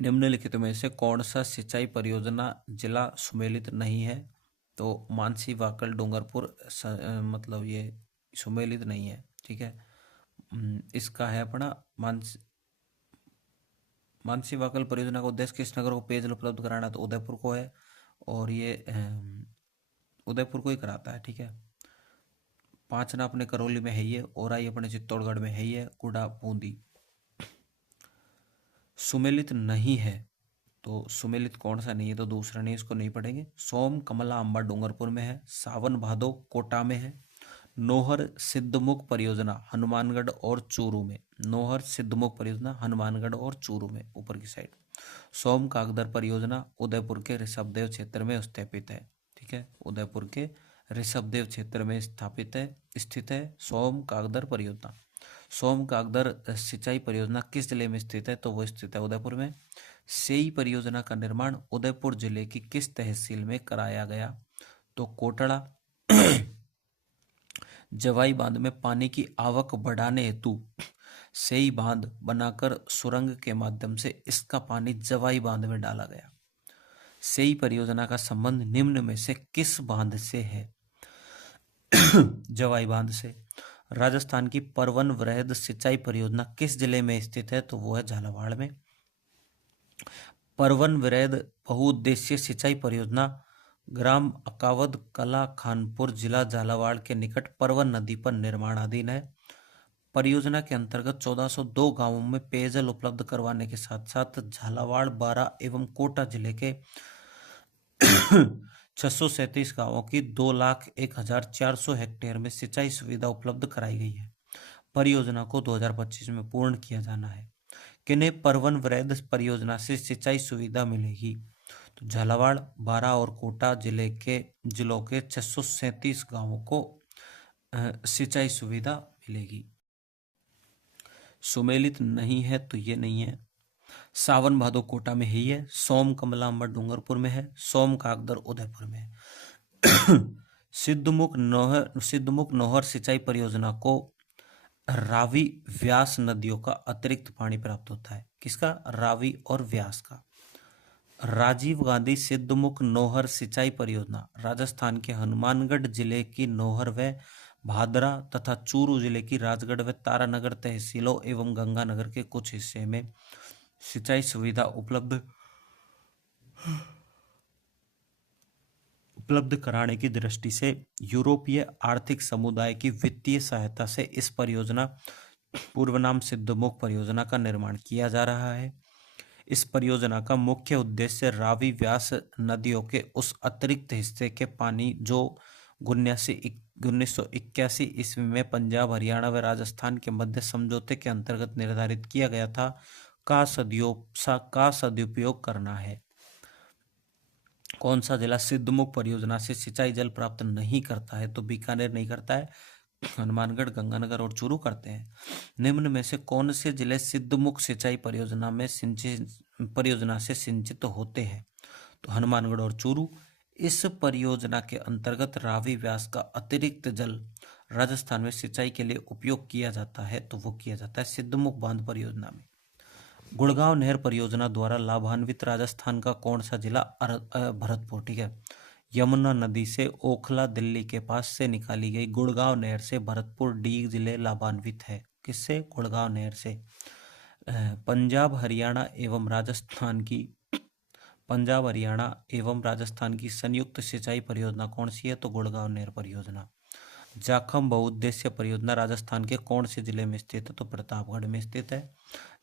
निम्नलिखित में से कौन सा सिंचाई परियोजना जिला सुमेलित नहीं है? तो मानसी वाकल डूंगरपुर मतलब ये सुमेलित नहीं है। ठीक है। इसका है अपना मानसी वाकल परियोजना का उद्देश्य किस नगर को पेयजल उपलब्ध कराना? तो उदयपुर को है और ये उदयपुर को ही कराता है। ठीक है। पांचना अपने करौली में है ये, ओराई अपने चित्तौड़गढ़ में है ये, कुड़ा बूंदी। सुमेलित नहीं है तो सुमेलित कौन सा नहीं है? तो दूसरा नहीं, इसको नहीं पढ़ेंगे। सोम कमला अंबा डूंगरपुर में है। सावन भादो कोटा में है। नोहर सिद्धमुख परियोजना हनुमानगढ़ और चूरू में। नोहर सिद्धमुख परियोजना हनुमानगढ़ और चूरू में ऊपर की साइड। सोम कागदर परियोजना उदयपुर के ऋषभदेव क्षेत्र में स्थापित है। ठीक है। उदयपुर के ऋषभदेव क्षेत्र में स्थित है सोम कागदर परियोजना। सोम कागदर सिंचाई परियोजना किस जिले में स्थित है? तो वो स्थित है उदयपुर में। सेई परियोजना का निर्माण उदयपुर जिले की किस तहसील में कराया गया? तो कोटड़ा। जवाई बांध में पानी की आवक बढ़ाने हेतु सेई बांध बनाकर सुरंग के माध्यम से इसका पानी जवाई बांध में डाला गया। सेई परियोजना का संबंध निम्न में से किस बांध से है? जवाई बांध से। राजस्थान की परवन वृहद सिंचाई परियोजना किस जिले में स्थित है? तो वो है झालावाड़ में। परवन वृहद बहुउद्देशीय सिंचाई परियोजना ग्राम अकावद कला खानपुर जिला झालावाड़ के निकट परवन नदी पर निर्माणाधीन है। परियोजना के अंतर्गत 1402 गांवों में पेयजल उपलब्ध करवाने के साथ साथ झालावाड़, बारां एवं कोटा जिले के 637 गांवों की 2,01,400 हेक्टेयर में सिंचाई सुविधा उपलब्ध कराई गई है। परियोजना को 2025 में पूर्ण किया जाना है। किन्हें परवन वृहद परियोजना से सिंचाई सुविधा मिलेगी? तो झालावाड़, बारां और कोटा जिलों के 637 गांवों को सिंचाई सुविधा मिलेगी। सुमेलित नहीं है तो ये नहीं है। सावन भादो कोटा में ही है। सोम कमला अंबा डूंगरपुर में है। सोम कागदर उदयपुर में है। सिद्धमुख नोहर सिंचाई परियोजना को रावी व्यास नदियों का अतिरिक्त पानी प्राप्त होता है। किसका? रावी और व्यास का। राजीव गांधी सिद्धमुख नोहर सिंचाई परियोजना राजस्थान के हनुमानगढ़ जिले की नोहर व भादरा तथा चूरू जिले की राजगढ़ व तारानगर तहसीलों एवं गंगानगर के कुछ हिस्से में सिंचाई सुविधा उपलब्ध कराने की दृष्टि से यूरोपीय आर्थिक समुदाय की वित्तीय सहायता से इस परियोजना पूर्व नाम सिद्धमुख परियोजना का निर्माण किया जा रहा है। इस परियोजना का मुख्य उद्देश्य रावी व्यास नदियों के उस अतिरिक्त हिस्से के पानी जो 1981 ईस्वी में पंजाब, हरियाणा व राजस्थान के मध्य समझौते के अंतर्गत निर्धारित किया गया था का सदुपयोग करना है। कौन सा जिला सिद्धमुख परियोजना से सिंचाई जल प्राप्त नहीं करता है? तो बीकानेर नहीं करता है, हनुमानगढ़, गंगानगर और चूरू करते हैं। निम्न में से कौन से जिले सिद्धमुख सिंचाई परियोजना से सिंचित होते हैं? तो हनुमानगढ़ और चूरू। इस परियोजना के अंतर्गत रावी व्यास का अतिरिक्त जल राजस्थान में सिंचाई के लिए उपयोग किया जाता है तो वो किया जाता है सिद्धमुख बांध परियोजना में। गुड़गांव नहर परियोजना द्वारा लाभान्वित राजस्थान का कौन सा जिला? भरतपुर। ठीक है। यमुना नदी से ओखला दिल्ली के पास से निकाली गई गुड़गांव नहर से भरतपुर डी जिले लाभान्वित है। किससे? गुड़गांव नहर से। पंजाब हरियाणा एवं राजस्थान की संयुक्त सिंचाई परियोजना कौन सी है? तो गुड़गांव नहर परियोजना। जाखम बहुउद्देश्य परियोजना राजस्थान के कौन से जिले में स्थित है? तो प्रतापगढ़ में स्थित है।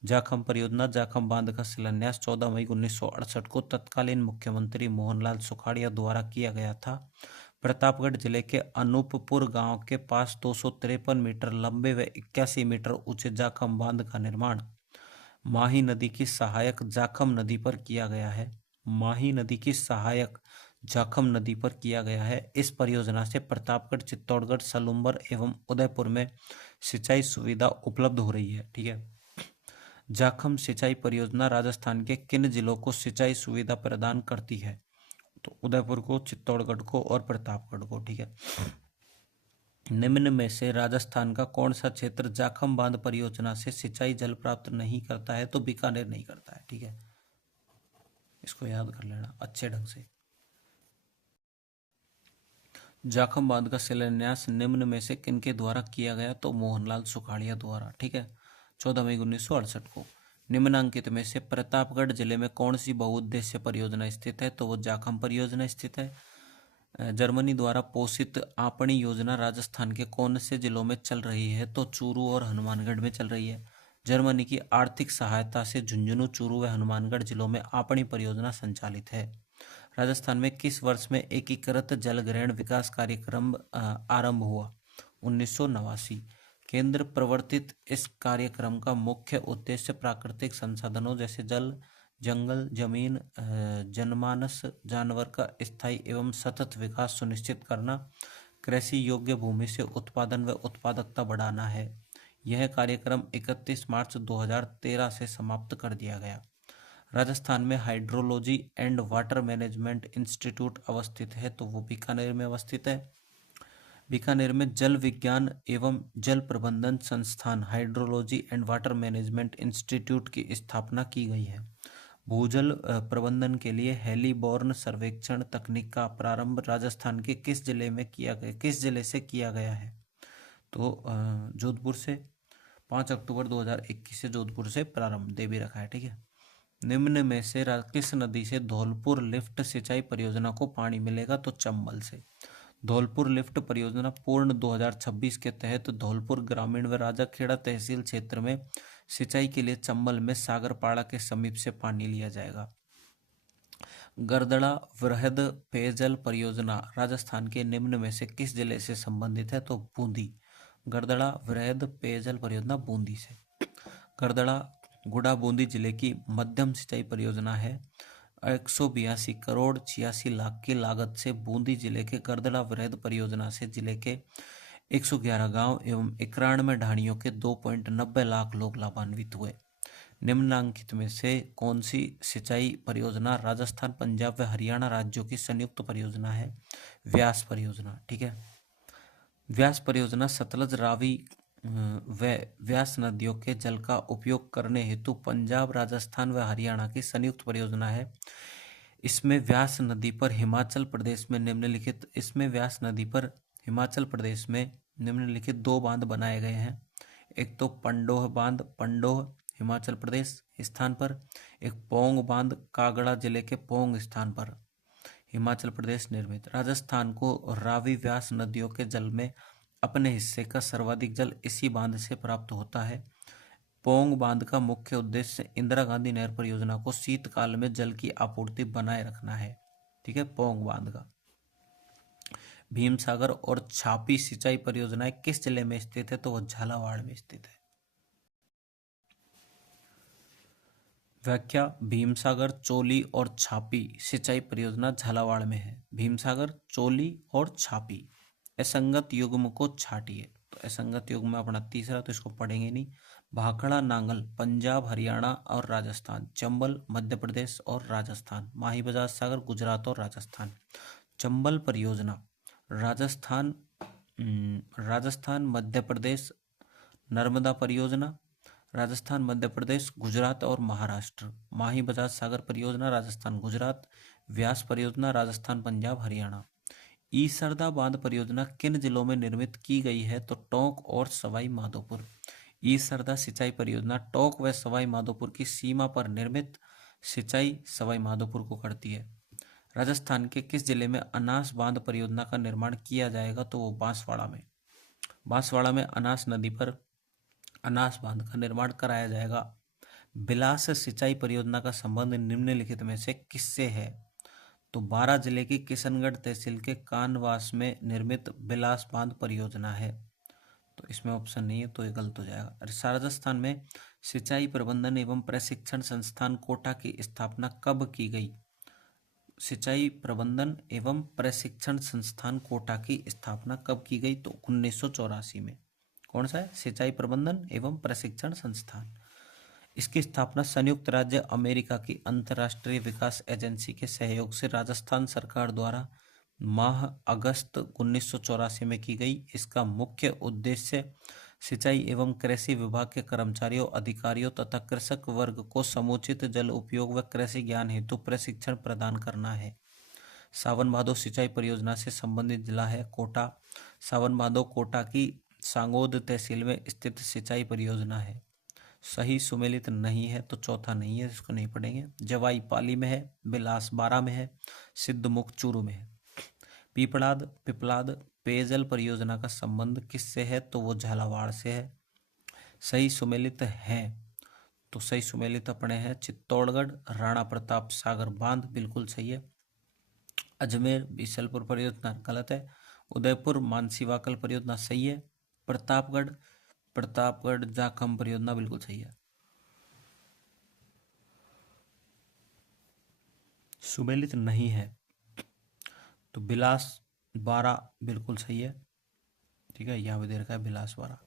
जाखम परियोजना जाखम बांध का शिलान्यास 14 मई 1968 को तत्कालीन मुख्यमंत्री मोहनलाल सुखाड़िया द्वारा किया गया था। प्रतापगढ़ जिले के अनूपपुर गांव के पास 253 मीटर लंबे व 81 मीटर ऊंचे जाखम बांध का निर्माण माही नदी की सहायक जाखम नदी पर किया गया है। माही नदी की सहायक जाखम नदी पर किया गया है। इस परियोजना से प्रतापगढ़, चित्तौड़गढ़, सलूम्बर एवं उदयपुर में सिंचाई सुविधा उपलब्ध हो रही है। ठीक है। जाखम सिंचाई परियोजना राजस्थान के किन जिलों को सिंचाई सुविधा प्रदान करती है? तो उदयपुर को, चित्तौड़गढ़ को और प्रतापगढ़ को। ठीक है। निम्न में से राजस्थान का कौन सा क्षेत्र जाखम बांध परियोजना से सिंचाई जल प्राप्त नहीं करता है? तो बीकानेर नहीं करता है। ठीक है, इसको याद कर लेना अच्छे ढंग से। जाखम बांध का शिलान्यास निम्न में से किनके द्वारा किया गया? तो मोहनलाल सुखाड़िया द्वारा। ठीक है, 14 मई 1968 को। निम्नांकित में से प्रतापगढ़ जिले में कौन सी बहुउद्देश्य परियोजना स्थित है? तो वो जाखम परियोजना स्थित है। जर्मनी द्वारा पोषित आपणी योजना राजस्थान के कौन से जिलों में चल रही है? तो चूरू और हनुमानगढ़ में चल रही है। जर्मनी की आर्थिक सहायता से झुंझुनू, चूरू व हनुमानगढ़ जिलों में आपणी परियोजना संचालित है। राजस्थान में किस वर्ष में एकीकृत जल ग्रहण विकास कार्यक्रम आरंभ हुआ? 1989। केंद्र प्रवर्तित इस कार्यक्रम का मुख्य उद्देश्य प्राकृतिक संसाधनों जैसे जल, जंगल, जमीन, जनमानस, जानवर का स्थायी एवं सतत विकास सुनिश्चित करना, कृषि योग्य भूमि से उत्पादन व उत्पादकता बढ़ाना है। यह कार्यक्रम 31 मार्च 2013 से समाप्त कर दिया गया। राजस्थान में hydrology and water management institute अवस्थित है, तो वो बीकानेर में अवस्थित है। बीकानेर में जल विज्ञान एवं जल प्रबंधन संस्थान hydrology and water management institute की स्थापना की गई है। भूजल प्रबंधन के लिए हेलीबॉर्न सर्वेक्षण तकनीक का प्रारंभ राजस्थान के किस जिले से किया गया है? तो जोधपुर से। 5 अक्टूबर 2021 से जोधपुर से प्रारंभ दे भी रखा है। ठीक है। निम्न में से किस नदी से धौलपुर लिफ्ट सिंचाई परियोजना को पानी मिलेगा? तो चंबल से। धौलपुर लिफ्ट परियोजना पूर्ण 2026 के तहत धौलपुर ग्रामीण व राजाखेड़ा तहसील क्षेत्र में सिंचाई के लिए चंबल में सागरपाड़ा के समीप से पानी लिया जाएगा। गरदड़ा वृहद पेयजल परियोजना राजस्थान के निम्न में से किस जिले से संबंधित है? तो बूंदी। गरदड़ा वृहद पेयजल परियोजना बूंदी से। गरदड़ा गुड़ा बूंदी जिले की मध्यम सिंचाई परियोजना है। 182 करोड़ 86 लाख की लागत से बूंदी जिले के गरदड़ा वृहद परियोजना से जिले के 111 गांव एवं 91 ढाणियों के 2.90 लाख लोग लाभान्वित हुए। निम्नांकित में से कौन सी सिंचाई परियोजना राजस्थान, पंजाब व हरियाणा राज्यों की संयुक्त परियोजना है? व्यास परियोजना। ठीक है। व्यास परियोजना सतलज, रावी व व्यास नदियों के जल का उपयोग करने हेतु पंजाब, राजस्थान व हरियाणा की संयुक्त परियोजना है। इसमें व्यास नदी पर हिमाचल प्रदेश में निम्नलिखित 2 बांध बनाए गए हैं। एक तो पंडोह बांध, पंडोह हिमाचल प्रदेश स्थान पर। एक पोंग बांध कागड़ा जिले के पोंग स्थान पर हिमाचल प्रदेश निर्मित। राजस्थान को रावी व्यास नदियों के जल में अपने हिस्से का सर्वाधिक जल इसी बांध से प्राप्त होता है। पोंग बांध का मुख्य उद्देश्य इंदिरा गांधी नहर परियोजना को शीतकाल में जल की आपूर्ति बनाए रखना है। ठीक है, पोंग बांध का। भीमसागर और छापी सिंचाई परियोजनाएं किस जिले में स्थित है? तो वह झालावाड़ में स्थित है। व्याख्या: भीमसागर, चोली और छापी सिंचाई परियोजना झालावाड़ में है। भीमसागर, चोली और छापी। असंगत युग्म को छाटिए। तो असंगत युग्म में अपना तीसरा, तो इसको पढ़ेंगे नहीं। भाखड़ा नांगल पंजाब, हरियाणा और राजस्थान। चंबल मध्य प्रदेश और राजस्थान। माही बजाज सागर गुजरात और राजस्थान। चंबल परियोजना राजस्थान मध्य प्रदेश। नर्मदा परियोजना राजस्थान, मध्य प्रदेश, गुजरात और महाराष्ट्र। माही बजाज सागर परियोजना राजस्थान, गुजरात। व्यास परियोजना राजस्थान, पंजाब, हरियाणा। ई सरदा बांध परियोजना किन जिलों में निर्मित की गई है? तो टोंक और सवाई माधोपुर। ई सरदा सिंचाई परियोजना टोंक व सवाई माधोपुर की सीमा पर निर्मित सिंचाई सवाई माधोपुर को करती है। राजस्थान के किस जिले में अनास बांध परियोजना का निर्माण किया जाएगा? तो वो बांसवाड़ा में। बांसवाड़ा में अनास नदी पर अनास बांध का निर्माण कराया जाएगा। बिलास सिंचाई परियोजना का संबंध निम्नलिखित में से किससे है? तो बारां जिले की किशनगढ़ तहसील के कानवास में निर्मित बिलास बांध परियोजना है। तो इसमें ऑप्शन नहीं है, तो ये गलत हो जाएगा। राजस्थान में सिंचाई प्रबंधन एवं प्रशिक्षण संस्थान कोटा की स्थापना कब की गई? सिंचाई प्रबंधन एवं प्रशिक्षण संस्थान कोटा की स्थापना कब की गई? तो 1984 में। कौन सा है? सिंचाई प्रबंधन एवं प्रशिक्षण संस्थान। इसकी स्थापना संयुक्त राज्य अमेरिका की अंतर्राष्ट्रीय विकास एजेंसी के सहयोग से राजस्थान सरकार द्वारा माह अगस्त 1984 में की गई। इसका मुख्य उद्देश्य सिंचाई एवं कृषि विभाग के कर्मचारियों, अधिकारियों तथा कृषक वर्ग को समुचित जल उपयोग व कृषि ज्ञान हेतु प्रशिक्षण प्रदान करना है। सावन भादो सिंचाई परियोजना से संबंधित जिला है कोटा। सावन भादो कोटा की सांगोद तहसील में स्थित सिंचाई परियोजना है। सही सुमेलित नहीं है, तो चौथा नहीं है, इसको नहीं पढ़ेंगे। जवाई पाली में है, बिलास बारा में है, सिद्धमुख चूरू में है। पिपलाद पेयजल परियोजना का संबंध किससे है? तो वो झालावाड़ से है। सही सुमेलित है, तो सही सुमेलित अपने हैं चित्तौड़गढ़ राणा प्रताप सागर बांध, बिल्कुल सही है। अजमेर बीसलपुर परियोजना गलत है। उदयपुर मानसीवाकल परियोजना सही है। प्रतापगढ़ जाखम परियोजना बिल्कुल सही है। सुमेलित नहीं है, तो बिलास बारा बिल्कुल सही है। ठीक है, यहाँ भी दे रखा है बिलास बारा।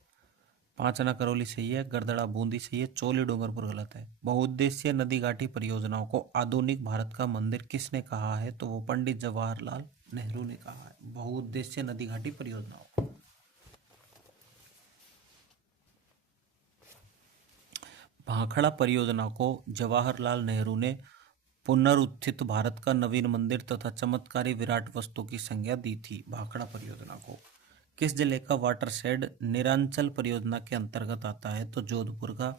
पांचना करौली सही है। गरदड़ा बूंदी सही है। चोली डूंगरपुर गलत है। बहुउद्देशीय नदी घाटी परियोजनाओं को आधुनिक भारत का मंदिर किसने कहा है? तो वो पंडित जवाहरलाल नेहरू ने कहा है बहुउद्देशीय नदी घाटी परियोजनाओं को। भाखड़ा परियोजना को जवाहरलाल नेहरू ने पुनरुत्थित भारत का नवीन मंदिर तथा चमत्कारी विराट वस्तु की संज्ञा दी थी। भाखड़ा परियोजना को। किस जिले का वाटरशेड निरांचल परियोजना के अंतर्गत आता है? तो जोधपुर का।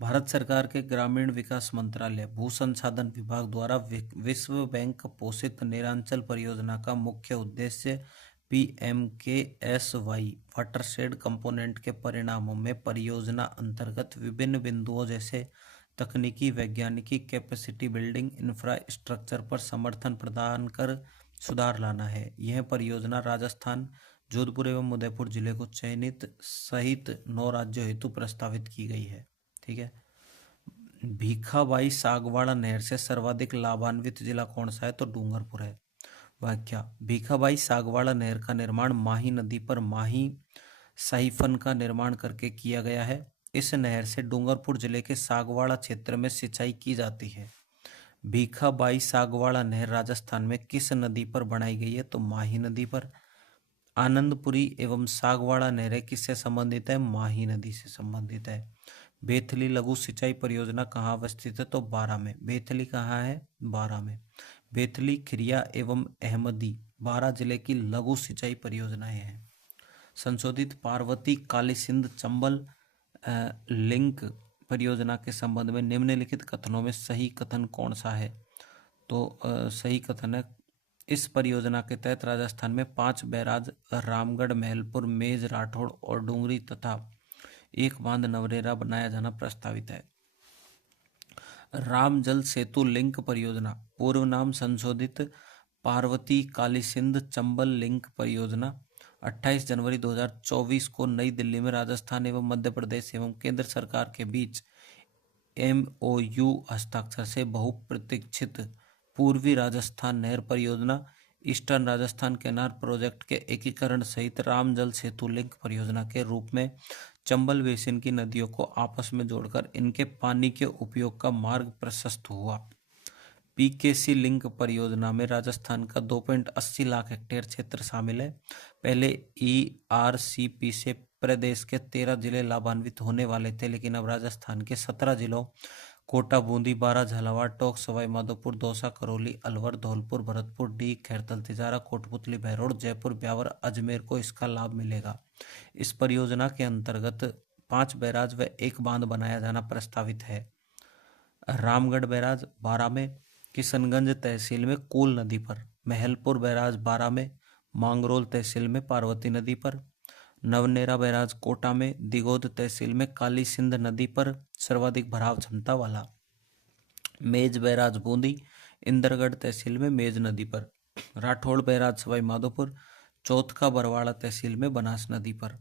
भारत सरकार के ग्रामीण विकास मंत्रालय भू संसाधन विभाग द्वारा विश्व बैंक पोषित निरांचल परियोजना का मुख्य उद्देश्य PMKSY वाटरशेड कंपोनेंट के परिणामों में परियोजना अंतर्गत विभिन्न बिंदुओं जैसे तकनीकी, वैज्ञानिकी, कैपेसिटी बिल्डिंग, इंफ्रास्ट्रक्चर पर समर्थन प्रदान कर सुधार लाना है। यह परियोजना राजस्थान, जोधपुर एवं उदयपुर जिले को चयनित सहित 9 राज्यों हेतु प्रस्तावित की गई है। ठीक है। भीखाबाई सागवाड़ा नहर से सर्वाधिक लाभान्वित जिला कौन सा है? तो डूंगरपुर है। व्याख्या। भीखाबाई सागवाड़ा नहर का निर्माण माही नदी पर माही साइफन का निर्माण करके किया गया है। इस नहर से डूंगरपुर जिले के सागवाड़ा क्षेत्र में सिंचाई की जाती है। भीखाबाई सागवाड़ा नहर राजस्थान में किस नदी पर बनाई गई है? तो माही नदी पर। आनंदपुरी एवं सागवाड़ा नहरें किससे संबंधित है? माही नदी से संबंधित है। बेथली लघु सिंचाई परियोजना कहाँ अवस्थित है? तो बारां में। बेथली कहाँ है? बारां में। बेथली, खिरिया एवं अहमदी बारां जिले की लघु सिंचाई परियोजनाएं हैं। संशोधित पार्वती काली सिंध चंबल लिंक परियोजना के संबंध में निम्नलिखित कथनों में सही कथन कौन सा है? तो सही कथन है, इस परियोजना के तहत राजस्थान में 5 बैराज रामगढ़, महलपुर, मेज, राठौड़ और डूंगरी तथा एक बांध नवरेरा बनाया जाना प्रस्तावित है। राम जल सेतु लिंक परियोजना पूर्व नाम संशोधित पार्वती काली सिंध चंबल लिंक परियोजना 28 जनवरी 2024 को नई दिल्ली में राजस्थान एवं मध्य प्रदेश एवं केंद्र सरकार के बीच MOU हस्ताक्षर से बहुप्रतीक्षित पूर्वी राजस्थान नहर परियोजना, ईस्टर्न राजस्थान कैनाल प्रोजेक्ट के एकीकरण सहित राम जल सेतु लिंक परियोजना के रूप में चंबल बेसिन की नदियों को आपस में जोड़कर इनके पानी के उपयोग का मार्ग प्रशस्त हुआ। PKC लिंक परियोजना में राजस्थान का 2.80 लाख हेक्टेयर क्षेत्र शामिल है। पहले ERCP से प्रदेश के 13 जिले लाभान्वित होने वाले थे, लेकिन अब राजस्थान के 17 जिलों कोटा, बूंदी, बारा, झालावाड़, टोंक, सवाई माधोपुर, दौसा, करौली, अलवर, धौलपुर, भरतपुर, डी, खैरतल, तिजारा, कोटपुतली, बहरोड, जयपुर, ब्यावर, अजमेर को इसका लाभ मिलेगा। इस परियोजना के अंतर्गत 5 बैराज व 1 बांध बनाया जाना प्रस्तावित है। रामगढ़ बैराज बारा में, किशनगंज तहसील में कोल नदी पर, महलपुर बैराज बारा में, मांगरोल तहसील में पार्वती नदी पर, नवनेरा बैराज कोटा में, दिगोद तहसील में काली सिंध नदी पर सर्वाधिक भराव क्षमता वाला, मेज बैराज बूंदी, इंदरगढ़ तहसील में मेज नदी पर, राठौड़ बैराज सवाई माधोपुर, चौथका बरवाड़ा तहसील में बनास नदी पर,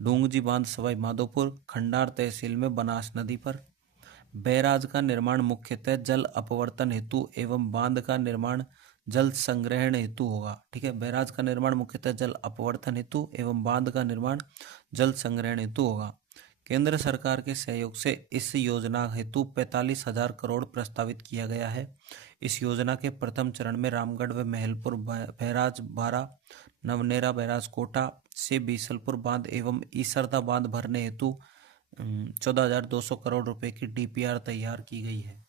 डूंगजी बांध सवाई माधोपुर, खंडार तहसील में बनास नदी पर। बैराज का निर्माण मुख्यतः जल अपवर्तन हेतु एवं बांध का निर्माण जल संग्रहण हेतु होगा। ठीक है, बैराज का निर्माण मुख्यतः जल अपवर्तन हेतु एवं बांध का निर्माण जल संग्रहण हेतु होगा। केंद्र सरकार के सहयोग से इस योजना हेतु 45,000 करोड़ प्रस्तावित किया गया है। इस योजना के प्रथम चरण में रामगढ़ व महलपुर बैराज बारा, नवनेरा बैराज कोटा से बीसलपुर बांध एवं ईसरदा बांध भरने हेतु 14,200 करोड़ रुपए की डीपीआर तैयार की गई है।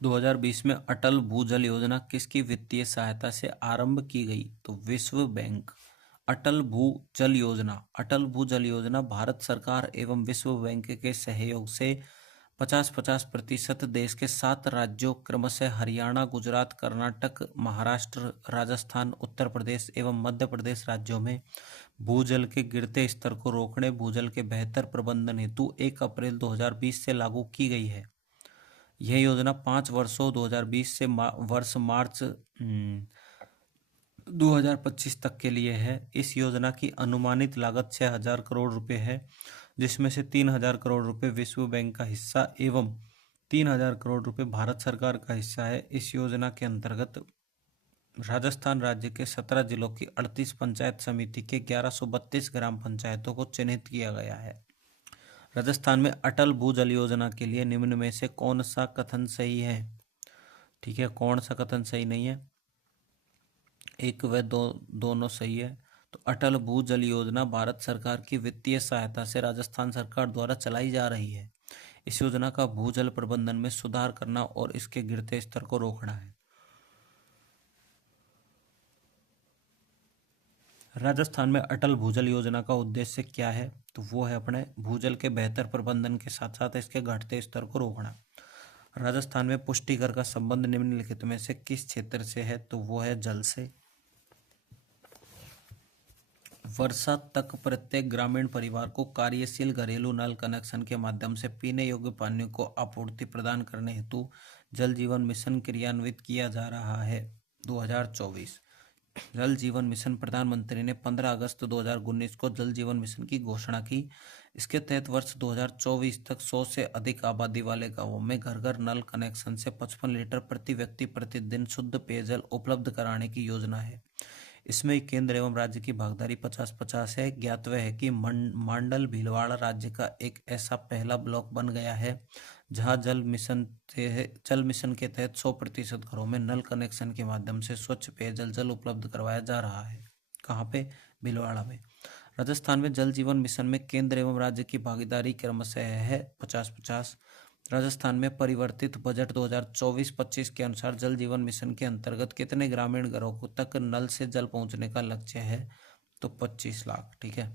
2020 में अटल भूजल योजना किसकी वित्तीय सहायता से आरंभ की गई? तो विश्व बैंक। अटल भूजल योजना भारत सरकार एवं विश्व बैंक के सहयोग से 50-50% देश के 7 राज्यों क्रमशः हरियाणा, गुजरात, कर्नाटक, महाराष्ट्र, राजस्थान, उत्तर प्रदेश एवं मध्य प्रदेश राज्यों में भूजल के गिरते स्तर को रोकने, भूजल के बेहतर प्रबंधन हेतु 1 अप्रैल 2020 से लागू की गई है। यह योजना 5 वर्षों 2020 से वर्ष मार्च 2025 तक के लिए है। इस योजना की अनुमानित लागत 6,000 करोड़ रुपए है, जिसमें से 3,000 करोड़ रुपए विश्व बैंक का हिस्सा एवं 3,000 करोड़ रुपए भारत सरकार का हिस्सा है। इस योजना के अंतर्गत राजस्थान राज्य के 17 जिलों की 38 पंचायत समिति के 1132 ग्राम पंचायतों को चिन्हित किया गया है। राजस्थान में अटल भूजल योजना के लिए निम्न में से कौन सा कथन सही है? ठीक है, कौन सा कथन सही नहीं है? 1 व 2 दोनों सही है। तो अटल भूजल योजना भारत सरकार की वित्तीय सहायता से राजस्थान सरकार द्वारा चलाई जा रही है। इस योजना का भूजल प्रबंधन में सुधार करना और इसके गिरते स्तर को रोकना है। राजस्थान में अटल भूजल योजना का उद्देश्य क्या है? तो वो है अपने भूजल के बेहतर प्रबंधन के साथ साथ इसके घटते स्तर को रोकना। राजस्थान में पुष्टिकर का संबंध निम्नलिखित में से किस क्षेत्र से है? तो वो है जल से। वर्षा तक प्रत्येक ग्रामीण परिवार को कार्यशील घरेलू नल कनेक्शन के माध्यम से पीने योग्य पानी को आपूर्ति प्रदान करने हेतु जल जीवन मिशन क्रियान्वित किया जा रहा है। 2024 जल जीवन मिशन प्रधानमंत्री ने 15 अगस्त 2019 को जल जीवन मिशन की घोषणा की। इसके तहत वर्ष 2024 तक 100 से अधिक आबादी वाले गांवों में घर घर नल कनेक्शन से 55 लीटर प्रति व्यक्ति प्रतिदिन शुद्ध पेयजल उपलब्ध कराने की योजना है। इसमें केंद्र एवं राज्य की भागीदारी 50-50 है। ज्ञातव्य है कि मांडल भीलवाड़ा राज्य का एक ऐसा पहला ब्लॉक बन गया है जहां जल मिशन के तहत 100% घरों में नल कनेक्शन के माध्यम से स्वच्छ पेयजल जल उपलब्ध करवाया जा रहा है। कहाँ पे? भीलवाड़ा में। राजस्थान में जल जीवन मिशन में केंद्र एवं राज्य की भागीदारी क्रमशः है 50-50। राजस्थान में परिवर्तित बजट 2024-25 के अनुसार जल जीवन मिशन के अंतर्गत कितने ग्रामीण घरों को तक नल से जल पहुंचने का लक्ष्य है? तो 25 लाख। ठीक है।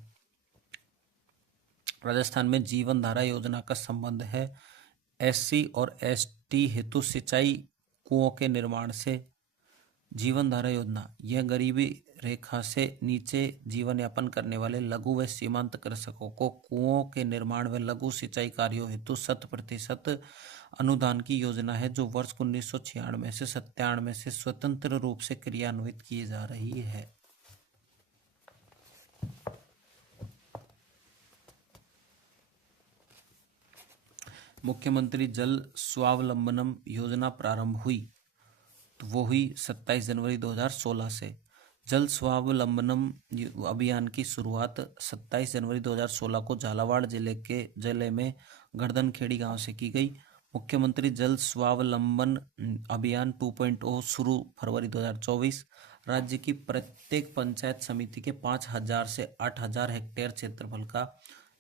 राजस्थान में जीवन धारा योजना का संबंध है SC और ST हेतु सिंचाई कुओं के निर्माण से। जीवन धारा योजना यह गरीबी रेखा से नीचे जीवन यापन करने वाले लघु व सीमांत कृषकों को कुओं के निर्माण व लघु सिंचाई कार्यों हेतु 100% अनुदान की योजना है, जो वर्ष 1996 से 97 से स्वतंत्र रूप से क्रियान्वित की जा रही है। मुख्यमंत्री जल स्वावलंबनम योजना प्रारंभ हुई, तो वो हुई 27 जनवरी 2016 से। जल स्वावलंबनम अभियान की शुरुआत 27 जनवरी 2016 को झालावाड़ जिले में गर्दनखेड़ी गांव से की गई। मुख्यमंत्री जल स्वावलंबन अभियान 2.0 शुरू फरवरी 2024। राज्य की प्रत्येक पंचायत समिति के 5,000 से 8,000 हेक्टेयर क्षेत्रफल का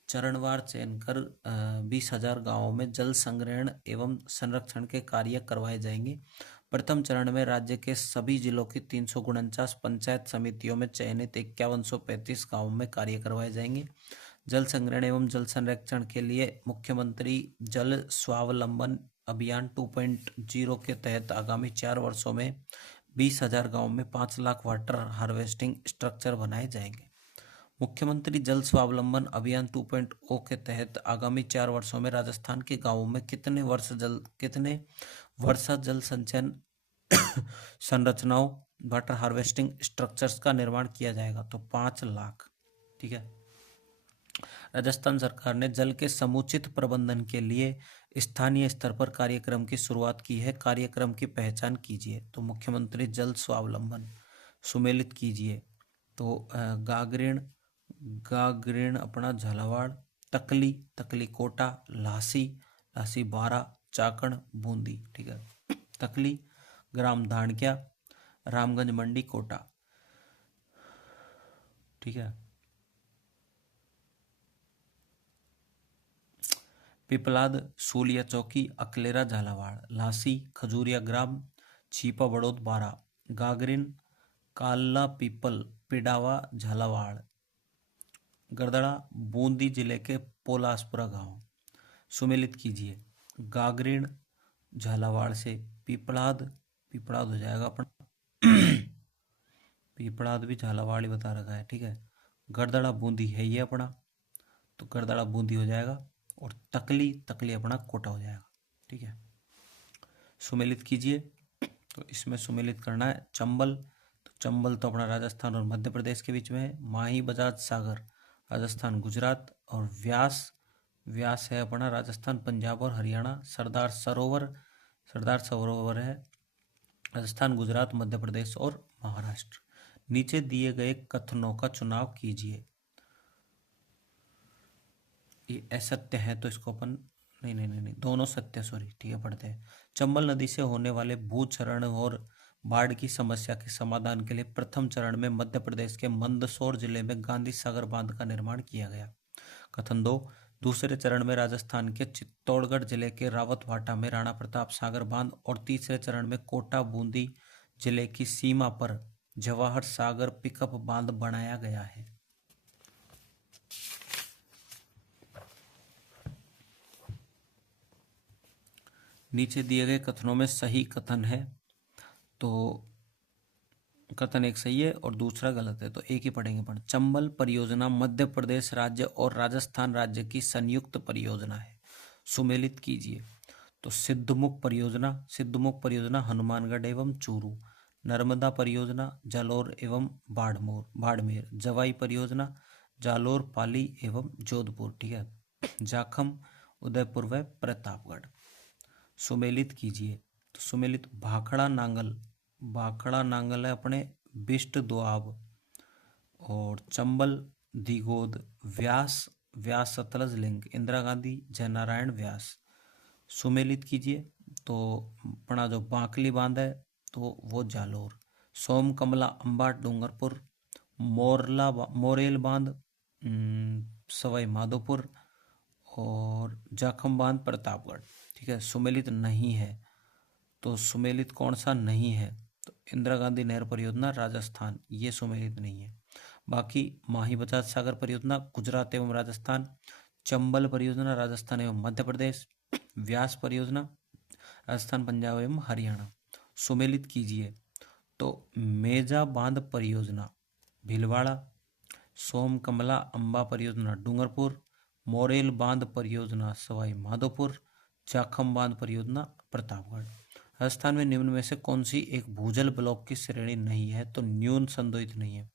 चरणवार चयन कर 20,000 गांवों में जल संग्रहण एवं संरक्षण के कार्य करवाए जाएंगे। प्रथम चरण में राज्य के सभी जिलों की 349 पंचायत समितियों में चयनित 5135 गांवों में कार्य करवाए जाएंगे। जल संग्रहण एवं जल संरक्षण के लिए मुख्यमंत्री जल स्वावलंबन अभियान 2.0 के तहत आगामी 4 वर्षों में 20,000 गांवों में 5 लाख वाटर हार्वेस्टिंग स्ट्रक्चर बनाए जाएंगे। मुख्यमंत्री जल स्वावलंबन अभियान 2.0 के तहत आगामी 4 वर्षों में राजस्थान के गांवों में कितने वर्षा जल संचयन संरचनाओं वाटर हार्वेस्टिंग स्ट्रक्चर्स का निर्माण किया जाएगा? तो 5 लाख। ठीक है। राजस्थान सरकार ने जल के समुचित प्रबंधन के लिए स्थानीय स्तर पर कार्यक्रम की शुरुआत की है। कार्यक्रम की पहचान कीजिए। तो मुख्यमंत्री जल स्वावलंबन सुमेलित कीजिए। तो गागरीण अपना झालावाड़, तकली कोटा, लासी बारा, चाकण बूंदी। ठीक है। तकली ग्राम धानक्या, रामगंज मंडी कोटा। ठीक है। पिपलाद सूलिया चौकी, अकलेरा झालावाड़, लासी खजूरिया ग्राम, छीपा बड़ौद बारा, गागरीन काला पीपल पिडावा झालावाड़, गरदड़ा बूंदी जिले के पोलासपुरा गांव। सुमेलित कीजिए। गागरीन झालावाड़ से पीपलाद हो जाएगा अपना पीपलाद भी झालावाड़ ही बता रखा है। ठीक है। गरदड़ा बूंदी है ये अपना, तो गरदड़ा बूंदी हो जाएगा। और तकली अपना कोटा हो जाएगा। ठीक है। सुमेलित कीजिए। तो इसमें सुमेलित करना है चंबल। तो चंबल तो अपना राजस्थान और मध्य प्रदेश के बीच में है। माही बजाज सागर राजस्थान गुजरात। और व्यास है अपना राजस्थान पंजाब और हरियाणा। सरदार सरोवर है राजस्थान गुजरात मध्य प्रदेश और महाराष्ट्र। नीचे दिए गए कथनों का चुनाव कीजिए। ये असत्य है तो इसको अपन नहीं दोनों सत्य, सॉरी। ठीक है, पढ़ते हैं। चंबल नदी से होने वाले भूक्षरण और बाढ़ की समस्या के समाधान के लिए प्रथम चरण में मध्य प्रदेश के मंदसौर जिले में गांधी सागर बांध का निर्माण किया गया। कथन 2। दूसरे चरण में राजस्थान के चित्तौड़गढ़ जिले के रावतभाटा में राणा प्रताप सागर बांध और तीसरे चरण में कोटा बूंदी जिले की सीमा पर जवाहर सागर पिकअप बांध बनाया गया है। नीचे दिए गए कथनों में सही कथन है, तो कथन एक सही है और दूसरा गलत है, तो एक ही पढ़ेंगे। पर चंबल परियोजना मध्य प्रदेश राज्य और राजस्थान राज्य की संयुक्त परियोजना है। सुमेलित कीजिए। तो सिद्धमुख परियोजना हनुमानगढ़ एवं चूरू। नर्मदा परियोजना जालोर एवं बाड़मेर। जवाई परियोजना जालोर, पाली एवं जोधपुर। ठीक है। जाखम उदयपुर व प्रतापगढ़। सुमेलित कीजिए। तो सुमेलित भाखड़ा नांगल है अपने बिष्ट दोआब। और चंबल दिगोद, व्यास सतलज लिंक, इंदिरा गांधी जयनारायण व्यास। सुमेलित कीजिए। तो अपना जो बांकली बांध है तो वो जालोर। सोम कमला अंबा डूंगरपुर। मोरेल बांध सवाई माधोपुर। और जाखम बांध प्रतापगढ़। ठीक है। सुमेलित नहीं है, तो सुमेलित कौन सा नहीं है? तो इंदिरा गांधी नहर परियोजना राजस्थान, ये सुमेलित नहीं है। बाकी माही बजाज सागर परियोजना गुजरात एवं राजस्थान। चंबल परियोजना राजस्थान एवं मध्य प्रदेश। व्यास परियोजना राजस्थान पंजाब एवं हरियाणा। सुमेलित कीजिए। तो मेजा बांध परियोजना भीलवाड़ा। सोम कमला अंबा परियोजना डूंगरपुर। मोरेल बांध परियोजना सवाई माधोपुर। जाखम बांध परियोजना प्रतापगढ़। राजस्थान में निम्न में से कौन सी एक भूजल ब्लॉक की श्रेणी नहीं है? तो न्यून संदोहित नहीं है,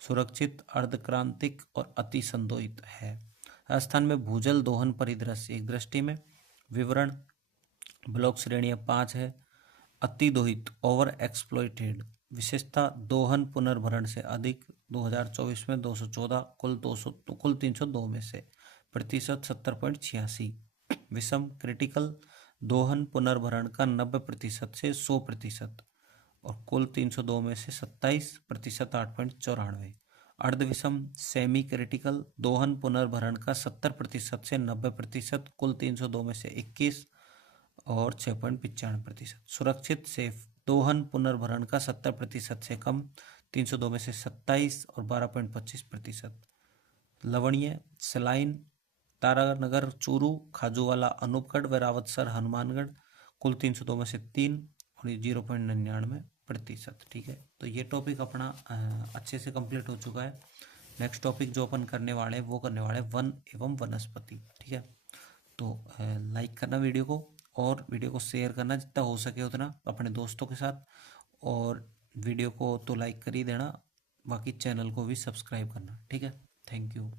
सुरक्षित, अर्धक्रांतिक और अति संदोहित है। राजस्थान में भूजल दोहन परिदृश्य एक दृष्टि में विवरण ब्लॉक श्रेणी 5 है। अति दोहित ओवर एक्सप्लॉइटेड विशेषता दोहन पुनर्भरण से अधिक 2024 में 214 कुल 302 में से प्रतिशत 70.86। विषम क्रिटिकल दोहन पुनर्भरण का 90% से 100% और कुल 302 में से 27% 8.94। अर्ध विषम सेमी क्रिटिकल दोहन पुनर्भरण का 70% से 90%, कुल 302 में से 21 और 6.95%। सुरक्षित सेफ दोहन पुनर्भरण का 70% से कम 302 में से 27 और 12.25%। लवणीय सलाइन तारानगर चूरू खाजूवाला अनूपगढ़ व रावतसर हनुमानगढ़ कुल 302 में से 3 और 0.99%। ठीक है, तो ये टॉपिक अपना अच्छे से कंप्लीट हो चुका है। नेक्स्ट टॉपिक जो अपन करने वाले हैं वो करने वाले हैं वन एवं वनस्पति। ठीक है, तो लाइक करना वीडियो को और वीडियो को शेयर करना जितना हो सके उतना अपने दोस्तों के साथ, और वीडियो को तो लाइक कर ही देना, बाकी चैनल को भी सब्सक्राइब करना। ठीक है, थैंक यू।